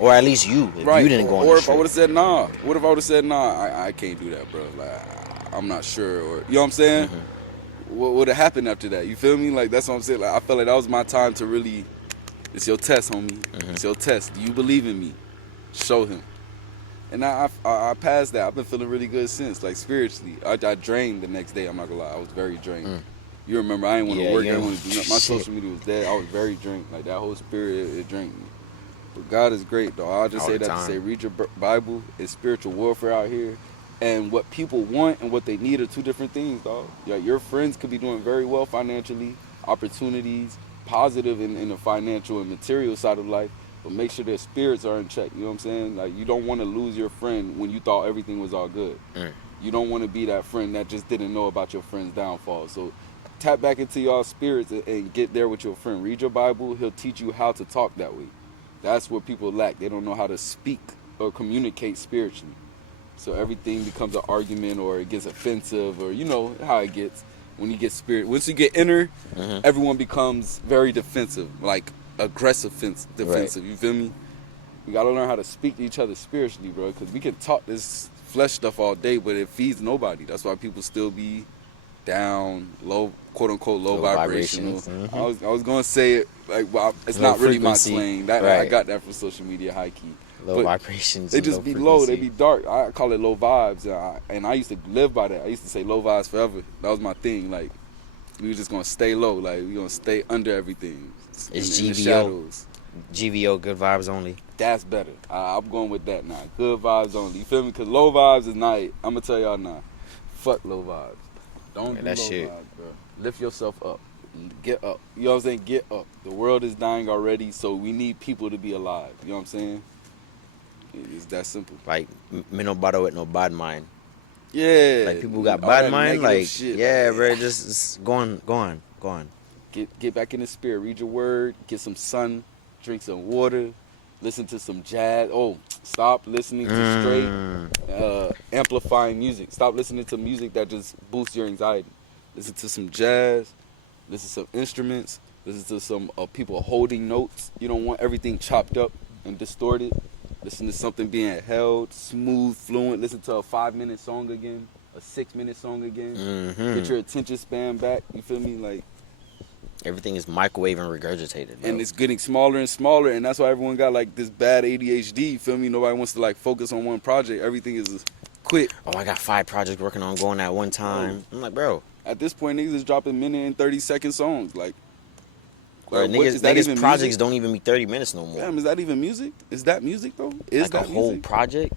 Or at least you, if Right. you didn't go on the Or if strip. I would have said, nah. What if I would have said, nah, I can't do that, bro. Like, I'm not sure. Or, you know what I'm saying? What would have happened after that? You feel me? Like, that's what I'm saying. Like, I felt like that was my time to really, it's your test, homie. It's your test. Do you believe in me? Show him. And I passed that. I've been feeling really good since, like, spiritually. I drained the next day. I'm not gonna lie. I was very drained. You remember, I didn't want to work. I didn't want to do nothing. My social media was dead. I was very drained. Like, that whole spirit, it drained me. But God is great, though. I'll just All say the that to time. say, read your Bible. It's spiritual warfare out here. And what people want and what they need are two different things, dog. Yeah, your friends could be doing very well financially, opportunities, positive in the financial and material side of life, but make sure their spirits are in check. You know what I'm saying? Like, you don't want to lose your friend when you thought everything was all good. You don't want to be that friend that just didn't know about your friend's downfall. So tap back into y'all spirits and get there with your friend. Read your Bible. He'll teach you how to talk that way. That's what people lack. They don't know how to speak or communicate spiritually. So everything becomes an argument or it gets offensive, or you know how it gets when you get spirit. Once you get inner, everyone becomes very defensive, like aggressive defensive. Right. You feel me? We got to learn how to speak to each other spiritually, bro, because we can talk this flesh stuff all day, but it feeds nobody. That's why people still be down, low, quote unquote, low vibrational. I was gonna say it like, well, it's Low not really frequency. my slang. That I got that from social media, high key. Low vibrations. They just be low. They be dark. I call it low vibes, and I used to live by that. I used to say low vibes forever. That was my thing. Like, we were just gonna stay low. Like, we gonna stay under everything. It's in GVO. the shadows. GVO, good vibes only. That's better. I'm going with that now. Good vibes only. You feel me? Because low vibes is not it. I'm gonna tell y'all now. Fuck low vibes. Don't do that low shit. vibes, bro. Lift yourself up. Get up. You know what I'm saying? Get up. The world is dying already, so we need people to be alive. You know what I'm saying? It's that simple. Like, me no bother with no bad mind. Yeah. Like, people who got all bad that mind, negative like, shit, yeah, like, bro, just go on. Get back in the spirit. Read your word. Get some sun. Drink some water. Listen to some jazz. Oh, stop listening to straight amplifying music. Stop listening to music that just boosts your anxiety. Listen to some jazz. Listen to some instruments. Listen to some people holding notes. You don't want everything chopped up and distorted. Listen to something being held, smooth, fluent. Listen to a 5-minute song again, a 6-minute song again. Get your attention span back. You feel me? Like, everything is microwave and regurgitated, bro. and it's getting smaller and smaller, and that's why everyone got like this bad ADHD. You feel me? Nobody wants to like focus on one project. Everything is quick. Oh, I got 5 projects working on going at one time. I'm like, bro. At this point, niggas is dropping minute and 30-second songs. Like, Bro, niggas projects music? Don't even be 30 minutes no more. Damn, is that even music? Is that music though? Is like that a whole music? project?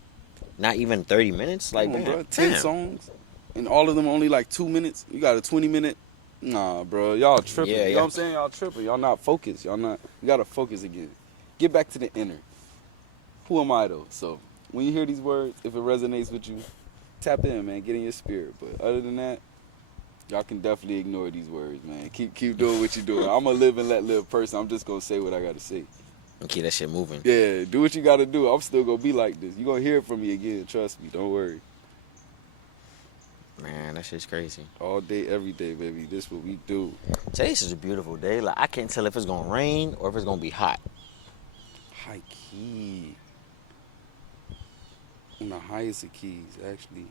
Not even 30 minutes? Like, Come on, man, bro. 10 songs, and all of them only like 2 minutes. You got a 20-minute. Nah, bro, y'all tripping. Yeah, you know what I'm saying? Y'all tripping. Y'all not focused. Y'all not. You gotta focus again. Get back to the inner. Who am I though? So when you hear these words, if it resonates with you, tap in, man. Get in your spirit. But other than that, y'all can definitely ignore these words, man. Keep doing what you're doing. I'm a live and let live person. I'm just gonna say what I gotta say. And keep that shit moving. Yeah, do what you gotta do. I'm still gonna be like this. You gonna hear from me again. Trust me. Don't worry. Man, that shit's crazy. All day, every day, baby. This what we do. Today's just a beautiful day. Like, I can't tell if it's gonna rain or if it's gonna be hot. High key. On the highest of keys, actually.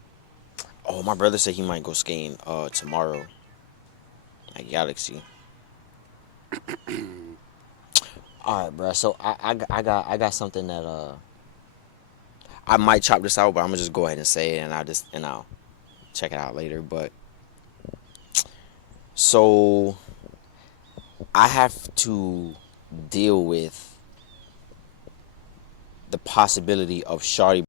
Oh, my brother said he might go skating tomorrow at Galaxy. All right, bro. So I got something that I might chop this out, but I'm gonna just go ahead and say it, and I'll check it out later. But so I have to deal with the possibility of Shawty.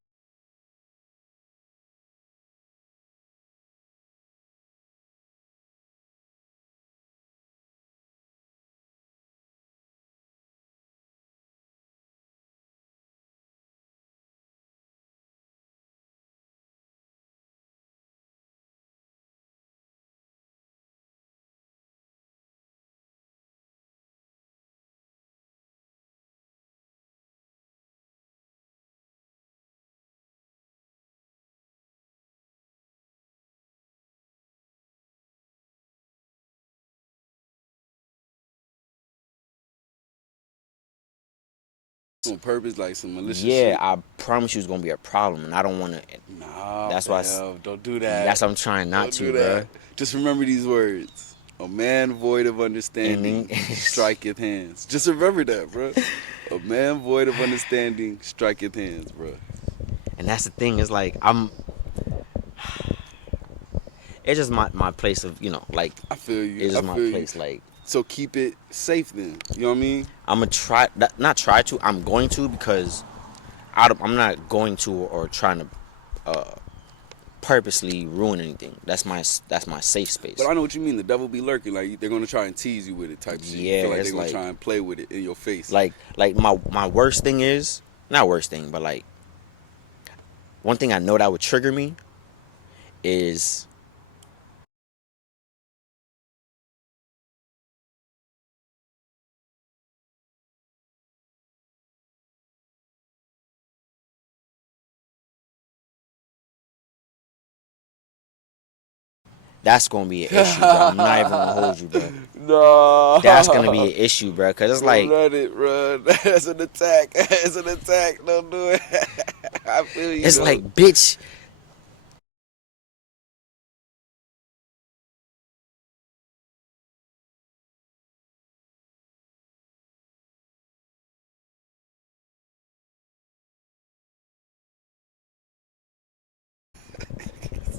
On purpose, like some malicious Yeah, shit. I promise you it's gonna be a problem, and I don't want to. Nah, That's why don't do that. That's what I'm trying not Don't to, do bro. that. Just remember these words. A man void of understanding striketh hands. Just remember that, bro. A man void of understanding striketh hands, bro. And that's the thing. It's like it's just my place of like. I feel you. It's just I my feel place. you. Like, So keep it safe then. You know what I mean? I'm gonna try. Not try to. I'm going to, because I'm not going to or trying to purposely ruin anything. That's my safe space. But I know what you mean. The devil be lurking. Like they're gonna try and tease you with it, type shit. Yeah, You feel like it's they're gonna like- try and play with it in your face. Like my worst thing is, not worst thing, but like one thing I know that would trigger me is that's gonna be an issue, bro. I'm not even gonna hold you, bro. no, That's gonna be an issue, bro. Cause it's like, let it run. That's an attack. It's an attack. Don't do it. I feel you. it's though. like, bitch.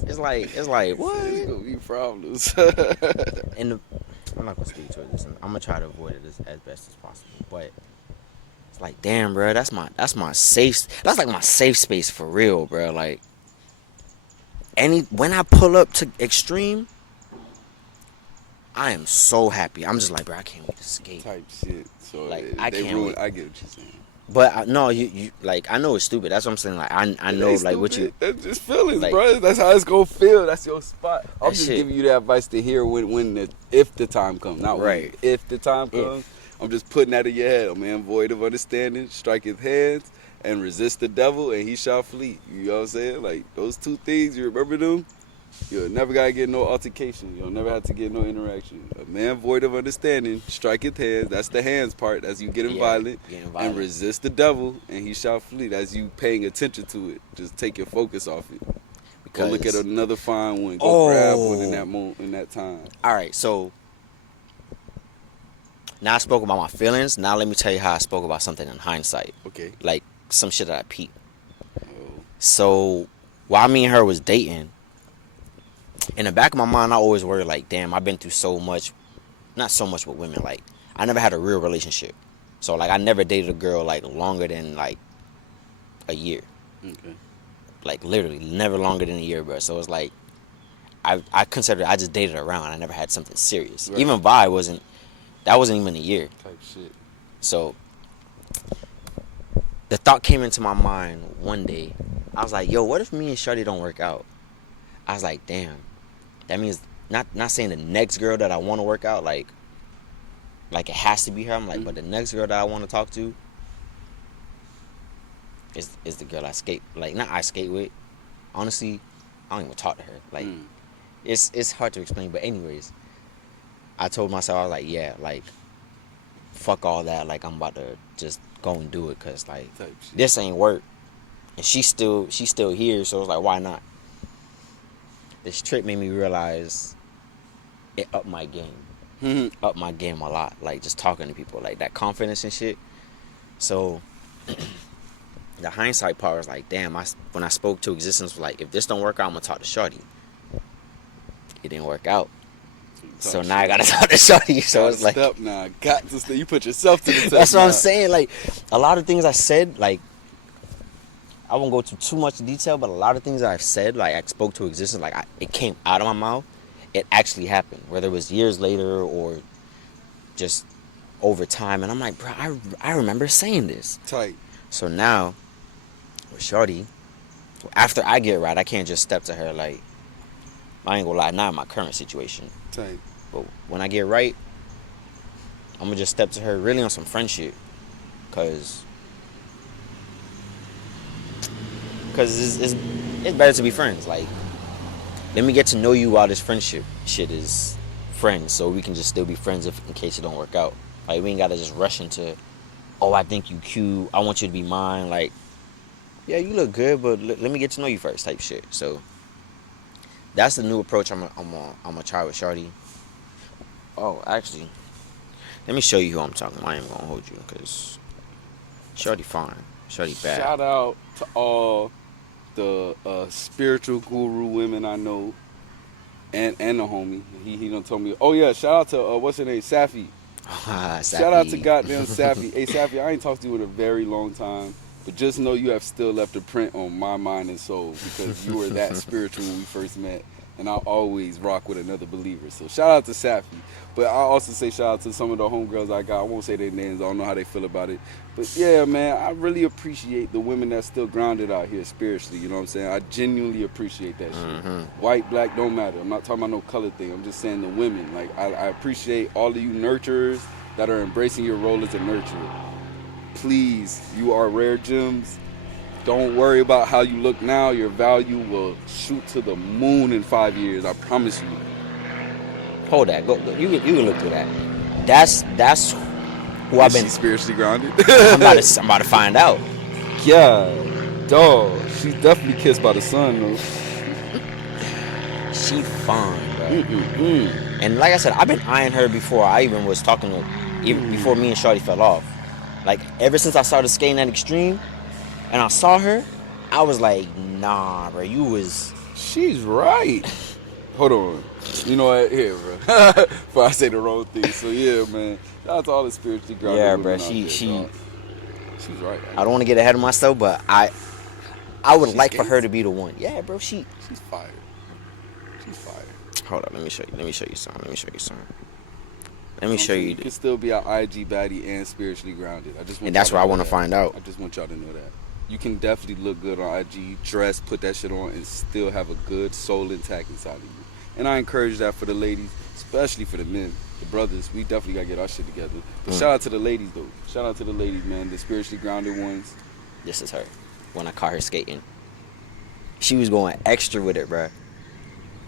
It's like what? It's gonna be problems. And I'm not gonna speak to it. Listen, I'm gonna try to avoid it as best as possible. But it's like, damn, bro. That's my safe. That's like my safe space for real, bro. Like, when I pull up to Extreme, I am so happy. I'm just like, bro, I can't wait to skate. Type shit. So Like, they I can't wait. I get what you're saying. But no, you like, I know it's stupid. That's what I'm saying. Like, I know It ain't like what you. stupid. That's just feelings, like- bro. That's how it's gonna feel. That's your spot. I'm That just shit. giving you the advice to hear if the time comes, not Right. when. If the time comes, I'm just putting that in your head. A man void of understanding, strike his hands, and resist the devil, and he shall flee. You know what I'm saying? Like those two things, you remember them? You'll never gotta get no altercation. You'll never have to get no interaction. A man void of understanding, strike his hands. That's the hands part. That's you getting violent. And resist the devil, and he shall flee. That's you paying attention to it. Just take your focus off it. Go look at another fine one. Go grab one in that moment, in that time. All right, so now I spoke about my feelings. Now let me tell you how I spoke about something in hindsight. Okay. Like some shit that I peeped. Oh. So while me and her was dating, in the back of my mind, I always worried like, damn, I've been through so much. Not so much with women. Like, I never had a real relationship. So like, I never dated a girl like longer than like a year. Okay. Like literally never longer than a year, bro. So it's like, I consider I just dated around. I never had something serious. Right. Even Vi wasn't even a year. Type shit. So the thought came into my mind one day. I was like, yo, what if me and Shorty don't work out? I was like, damn. That means not saying the next girl that I want to work out, like it has to be her. I'm like, but the next girl that I want to talk to, is the girl I skate, like, not I skate with. Honestly, I don't even talk to her. Like, it's hard to explain. But anyways, I told myself, I was like, yeah, like, fuck all that. Like, I'm about to just go and do it, cause like this ain't work. And she's still here, so it's like, why not? This trip made me realize it upped my game. Upped my game a lot. Like, just talking to people, like that confidence and shit. So the hindsight part was like, damn, when I spoke to existence, was like, if this don't work out, I'm gonna talk to Shorty. It didn't work out. So now I gotta talk to Shorty. So it's like, step now. Got to step. You put yourself to the test. That's what I'm saying. Like, a lot of things I said, like, I won't go into too much detail, but a lot of things I've said, like, I spoke to existence, like, it came out of my mouth. It actually happened, whether it was years later or just over time. And I'm like, bro, I remember saying this. Tight. So now, with Shorty, after I get right, I can't just step to her like, I ain't gonna lie, not in my current situation. Tight. But when I get right, I'm gonna just step to her really on some friendship, cause it's better to be friends. Like, let me get to know you while this friendship shit is friends, so we can just still be friends if in case it don't work out. Like, we ain't gotta just rush into, oh, I think you cute, I want you to be mine. Like, yeah, you look good, but let me get to know you first, type shit. So that's the new approach I'm gonna try with Shorty. Oh, actually, let me show you who I'm talking about. I ain't gonna hold you, because Shorty fine. Shorty bad. Shout out to all the spiritual guru women I know, and the homie. He done told me, oh yeah, shout out to, what's her name, Safi. Shout out to goddamn Safi. Hey Safi, I ain't talked to you in a very long time, but just know you have still left a print on my mind and soul, because you were that spiritual when we first met, and I'll always rock with another believer. So shout out to Safi. But I also say shout out to some of the homegirls I got. I won't say their names, I don't know how they feel about it. But yeah, man, I really appreciate the women that's still grounded out here spiritually, you know what I'm saying? I genuinely appreciate that shit. White, black, don't matter. I'm not talking about no color thing. I'm just saying the women. Like, I appreciate all of you nurturers that are embracing your role as a nurturer. Please, you are rare gems. Don't worry about how you look now. Your value will shoot to the moon in 5 years. I promise you. Hold that. Go. You can look through that. That's who I've been. She's spiritually grounded. I'm about to find out. Yeah, dog. She's definitely kissed by the sun, though. She fine, bro. And like I said, I've been eyeing her before I even was talking to, even before me and Shorty fell off. Like, ever since I started skating at Extreme, and I saw her, I was like, nah, bro, you was. She's right. Hold on. You know what? Here, bro. Before I say the wrong thing. So yeah, man. Shout out to all the spiritually grounded Yeah, women bro. out there, She. dog. She's right. I don't want to get ahead of myself, but I would She like for skates? her to be the one. Yeah, bro. She's fire. She's fire. Hold up. Let me show you. Let me show you something. Let me You show know, you. you can still be an IG baddie and spiritually grounded. I just want And that's y'all what I know want to that. find out. I just want y'all to know that. You can definitely look good on IG, dress, put that shit on, and still have a good soul intact inside of you. And I encourage that for the ladies, especially for the men, the brothers. We definitely gotta get our shit together. But shout out to the ladies though. Shout out to the ladies, man. The spiritually grounded ones. This is her. When I caught her skating, she was going extra with it, bro.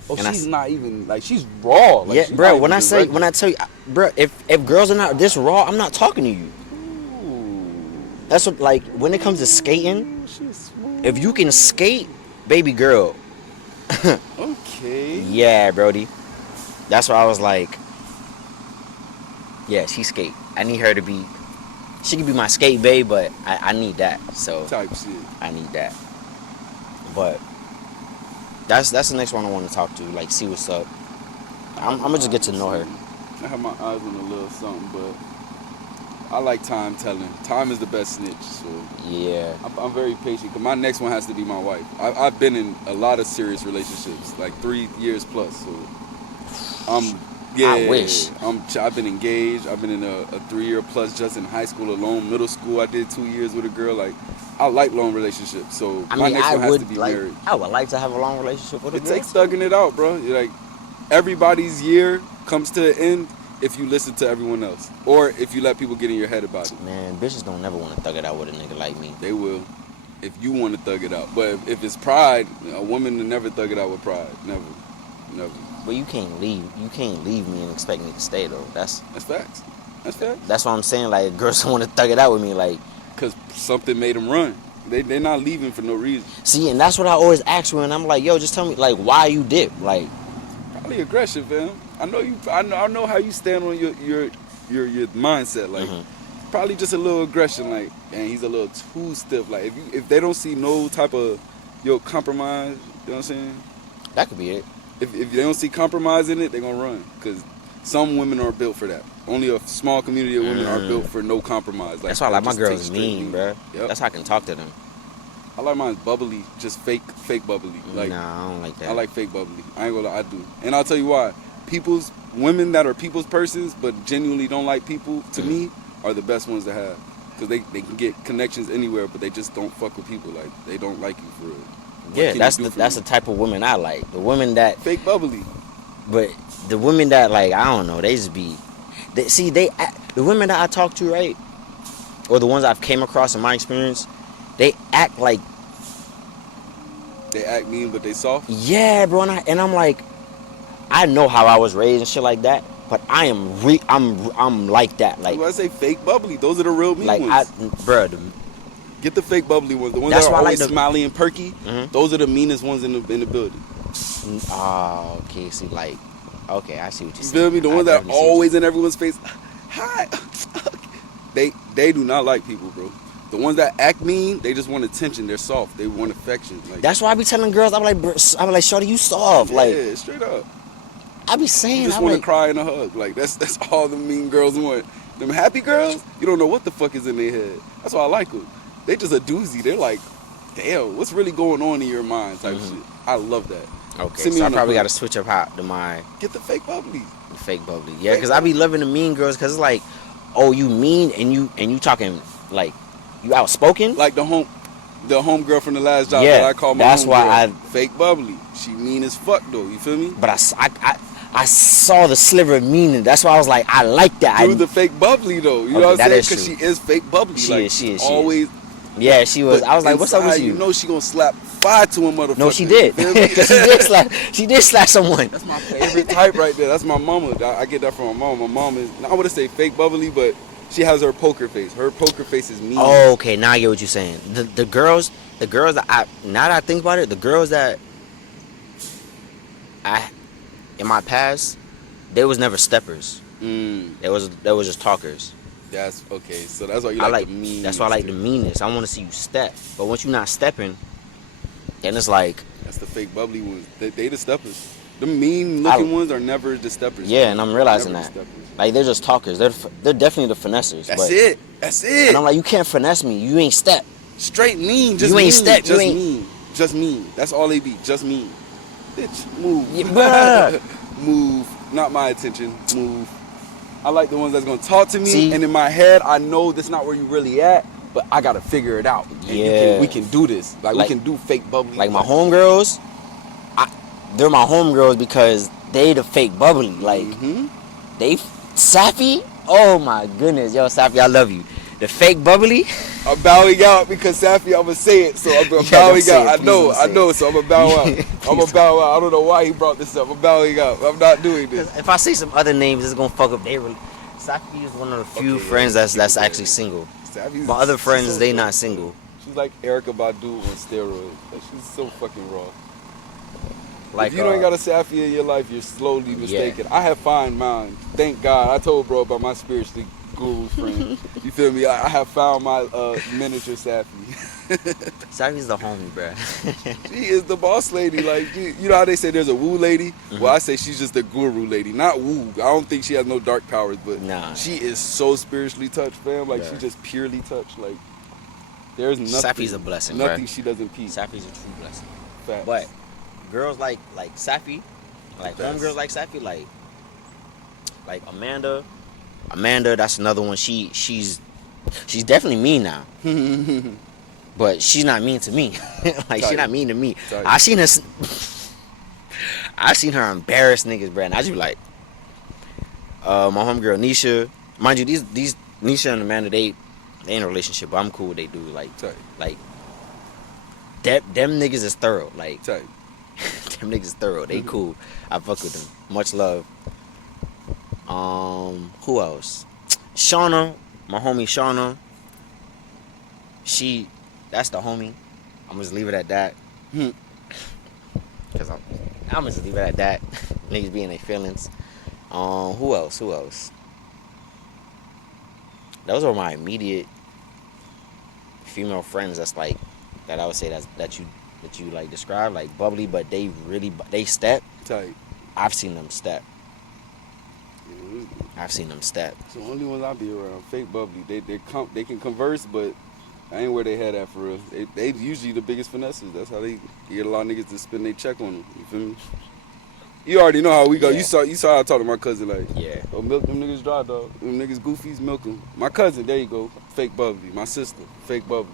Oh, And she's not even like she's raw. Like, Yeah, she's bro. not When even I tell you, bro, if girls are not this raw, I'm not talking to you. That's what, like, when it comes to skating, if you can skate, baby girl. Okay. Yeah, Brody. That's why I was like, yeah, she skate. I need her to be. She can be my skate babe, but I need that. So Type shit. I need that. But that's the next one I want to talk to. Like, see what's up. I'm gonna just get to know her. I have my eyes on a little something, but I like time telling. Time is the best snitch, so Yeah. I'm very patient. Cause my next one has to be my wife. I've been in a lot of serious relationships, like 3 years plus. So I wish. I've been engaged. I've been in a 3 year plus just in high school alone. Middle school, I did 2 years with a girl. Like, I like long relationships. So I my mean, next I one has would to be like. married. I would like to have a long relationship with a It girl. takes thugging it out, bro. You're like, everybody's year comes to an end if you listen to everyone else, or if you let people get in your head about it. Man, bitches don't never want to thug it out with a nigga like me. They will. if you want to thug it out. But if it's pride, a woman will never thug it out with pride. Never. But you can't leave. You can't leave me and expect me to stay though. That's facts. That's facts. That's what I'm saying. Like girls don't want to thug it out with me. Like, cause something made them run. They're not leaving for no reason. see, and that's what I always ask when I'm like, yo, just tell me like why you dip. Like, probably aggression, fam. I know you. I know how you stand on your mindset. Like, probably just a little aggression. Like, and he's a little too stiff. Like, if they don't see no type of compromise, you know what I'm saying? that could be it. If they don't see compromise in it, they're gonna run. Cause some women are built for that. Only a small community of women are built for no compromise. Like, That's why I like my just girls take straight mean, bro. Yep. That's how I can talk to them. I like mine bubbly, just fake bubbly. Like, nah, I don't like that. I like fake bubbly. I ain't gonna lie, I do. And I'll tell you why. Women that are people's persons, but genuinely don't like people, to me, are the best ones to have. Because they can get connections anywhere, but they just don't fuck with people. Like, they don't like you for real. Yeah, that's the type of women I like. The women that fake bubbly. But the women that, like, I don't know, they just be... the women that I talk to, right? Or the ones I've came across in my experience, they act like... They act mean, but they soft? Yeah, bro. And I'm like, I know how I was raised and shit like that, but I'm like that. Like, when I say fake bubbly, those are the real mean ones. Get the fake bubbly ones. The ones that are always smiley and perky. Mm-hmm. Those are the meanest ones in the building. Oh, okay. See, like, okay, I see what you're saying. You feel me? The ones that are always in everyone's face. Hi. They do not like people, bro. The ones that act mean, they just want attention. They're soft. They want affection. Like, that's why I be telling girls, I'm like, shorty, you soft. Like, yeah, straight up. I be saying, you just want to cry in a hug. Like, that's all the mean girls want. Them happy girls, you don't know what the fuck is in their head. That's why I like them. They just a doozy. They're like, damn, what's really going on in your mind type shit. I love that. Okay, so I probably got to switch up how to my... Get the fake bubbly. The fake bubbly. Yeah, because I be loving the mean girls because it's like, oh, you mean and you talking, like, you outspoken? Like the home girl from the last job that I call my that's home why girl. Fake bubbly. She mean as fuck though, you feel me? But I saw the sliver of meaning. That's why I was like, I like that. Do the fake bubbly though. You know what I'm saying? Because she is fake bubbly. She is. Always. Yeah, she was. I was like, what's up with you? You know she gonna slap fire to a motherfucker. No, she did. Because she did slap someone. That's my favorite type right there. That's my mama. I get that from my mama. My mom is, I wouldn't say fake bubbly, but she has her poker face. Her poker face is mean. Oh, okay. Now I get what you're saying. The girls that now that I think about it, the girls that in my past, they was never steppers. They was just talkers. That's okay. So that's why you like the meanness. That's why I like the meanness. I want to see you step. But once you're not stepping, then it's like... That's the fake bubbly ones. They the steppers. The mean looking ones are never the steppers. Yeah, and I'm realizing that. Like, they're just talkers. They're definitely the finessers. That's it. And I'm like, you can't finesse me. You ain't step. Straight mean. Just you mean. Ain't step. Just you ain't mean. Just mean. That's all they be. Just mean. Bitch, move. Yeah, move. Not my attention. Move. I like the ones that's gonna talk to me, and in my head, I know that's not where you really at, but I gotta figure it out. And we can do this. Like we can do fake bubbly. Like my homegirls, they're my homegirls because they the fake bubbly. Like they Safi. Oh my goodness, yo Safi, I love you. The fake bubbly. I'm bowing out because Safi, I'ma say it, so I'm bowing out. I know, so I'ma bow out. I'ma bow out. I don't know why he brought this up. I'm bowing out. I'm not doing this. If I say some other names, it's gonna fuck up their. Safi is one of the few friends that's actually single. Safi's my other friends, they not single. She's like Erykah Badu on steroids. Like, she's so fucking raw. Like, if you don't got a Safi in your life, you're slowly mistaken. I have found mine. Thank God. I told bro about my spiritually guru friend. You feel me? I have found my miniature Safi. Safi's the homie, bro. She is the boss lady. Like, you know how they say there's a woo lady? Well, I say she's just the guru lady. Not woo. I don't think she has no dark powers, but she is so spiritually touched, fam. Like, she just purely touched. Like, there's nothing. Safi's a blessing, nothing she doesn't peep. Safi's a true blessing. Facts. But girls like Safi, like homegirls like Safi, like Amanda, that's another one. She's definitely mean now. But she's not mean to me. Like, she's not mean to me. I seen her embarrass niggas, bro. And I just be like, my homegirl Nisha, mind you, these Nisha and Amanda, they ain't in a relationship, but I'm cool with they do. Like them niggas is thorough. Like, Tight. them niggas thorough. They cool. I fuck with them. Much love. Who else? Shauna, my homie Shauna. That's the homie. I'm just leave it at that. Cause I'm just leave it at that. Niggas be in their feelings. Who else? Those are my immediate female friends. That's like that. I would say that you like describe like bubbly, but they step. Tight. I've seen them step. Yeah, I've seen them step. it's the only ones I be around. Fake bubbly. They can converse, but I ain't where they had at for real. They usually the biggest finesses. That's how they get a lot of niggas to spend their check on them. You feel me? You already know how we go. Yeah. You saw how I talked to my cousin like, Yeah. oh, milk them niggas dry, dog. Them niggas goofies, milk them. My cousin, there you go, fake bubbly. My sister, fake bubbly.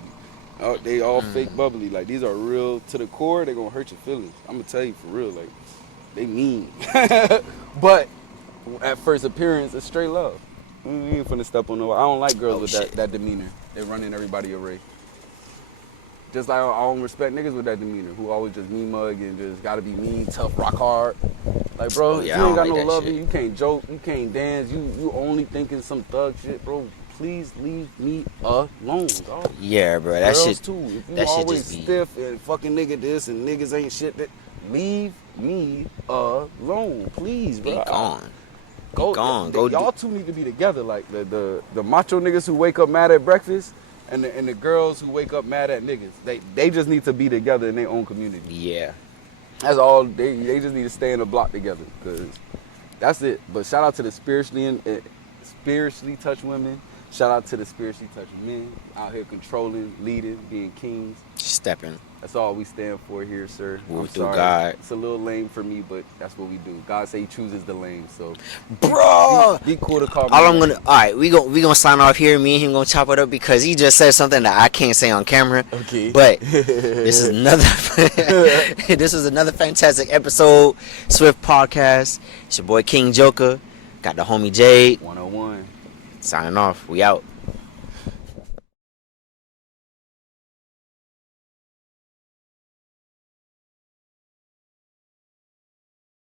They all fake bubbly. Like, these are real to the core. They gonna hurt your feelings. I'm gonna tell you for real. Like, they mean. But at first appearance, it's straight love. We ain't finna step on no. I don't like girls with that demeanor. They running everybody away. Just like I don't respect niggas with that demeanor who always just mean mug and just gotta be mean, tough, rock hard. Like, bro, Yeah, you I ain't don't got like no that love shit. in you. You can't joke, you can't dance, you only thinking some thug shit, bro. Please leave me alone, dog. Yeah, bro. That Girls shit. too. If you that shit always just be. stiff and fucking nigga this and niggas ain't shit, that leave me alone, please, Be bro. gone. Go, gone. Y'all two need to be together, like the macho niggas who wake up mad at breakfast and the girls who wake up mad at niggas. They just need to be together in their own community. Yeah. That's all. They just need to stay in the block together, because that's it. But shout out to the spiritually touched women. Shout out to the spiritually touched men out here controlling, leading, being kings. Stepping. That's all we stand for here, sir. What we I'm do, sorry. God. It's a little lame for me, but that's what we do. God say He chooses the lame, so Bro. be cool to call me. All right, we gonna sign off here. Me and him gonna chop it up because he just said something that I can't say on camera. Okay. But this is another fantastic episode. Swift Podcast. It's your boy King Joker. Got the homie Jade. 101. Signing off. We out.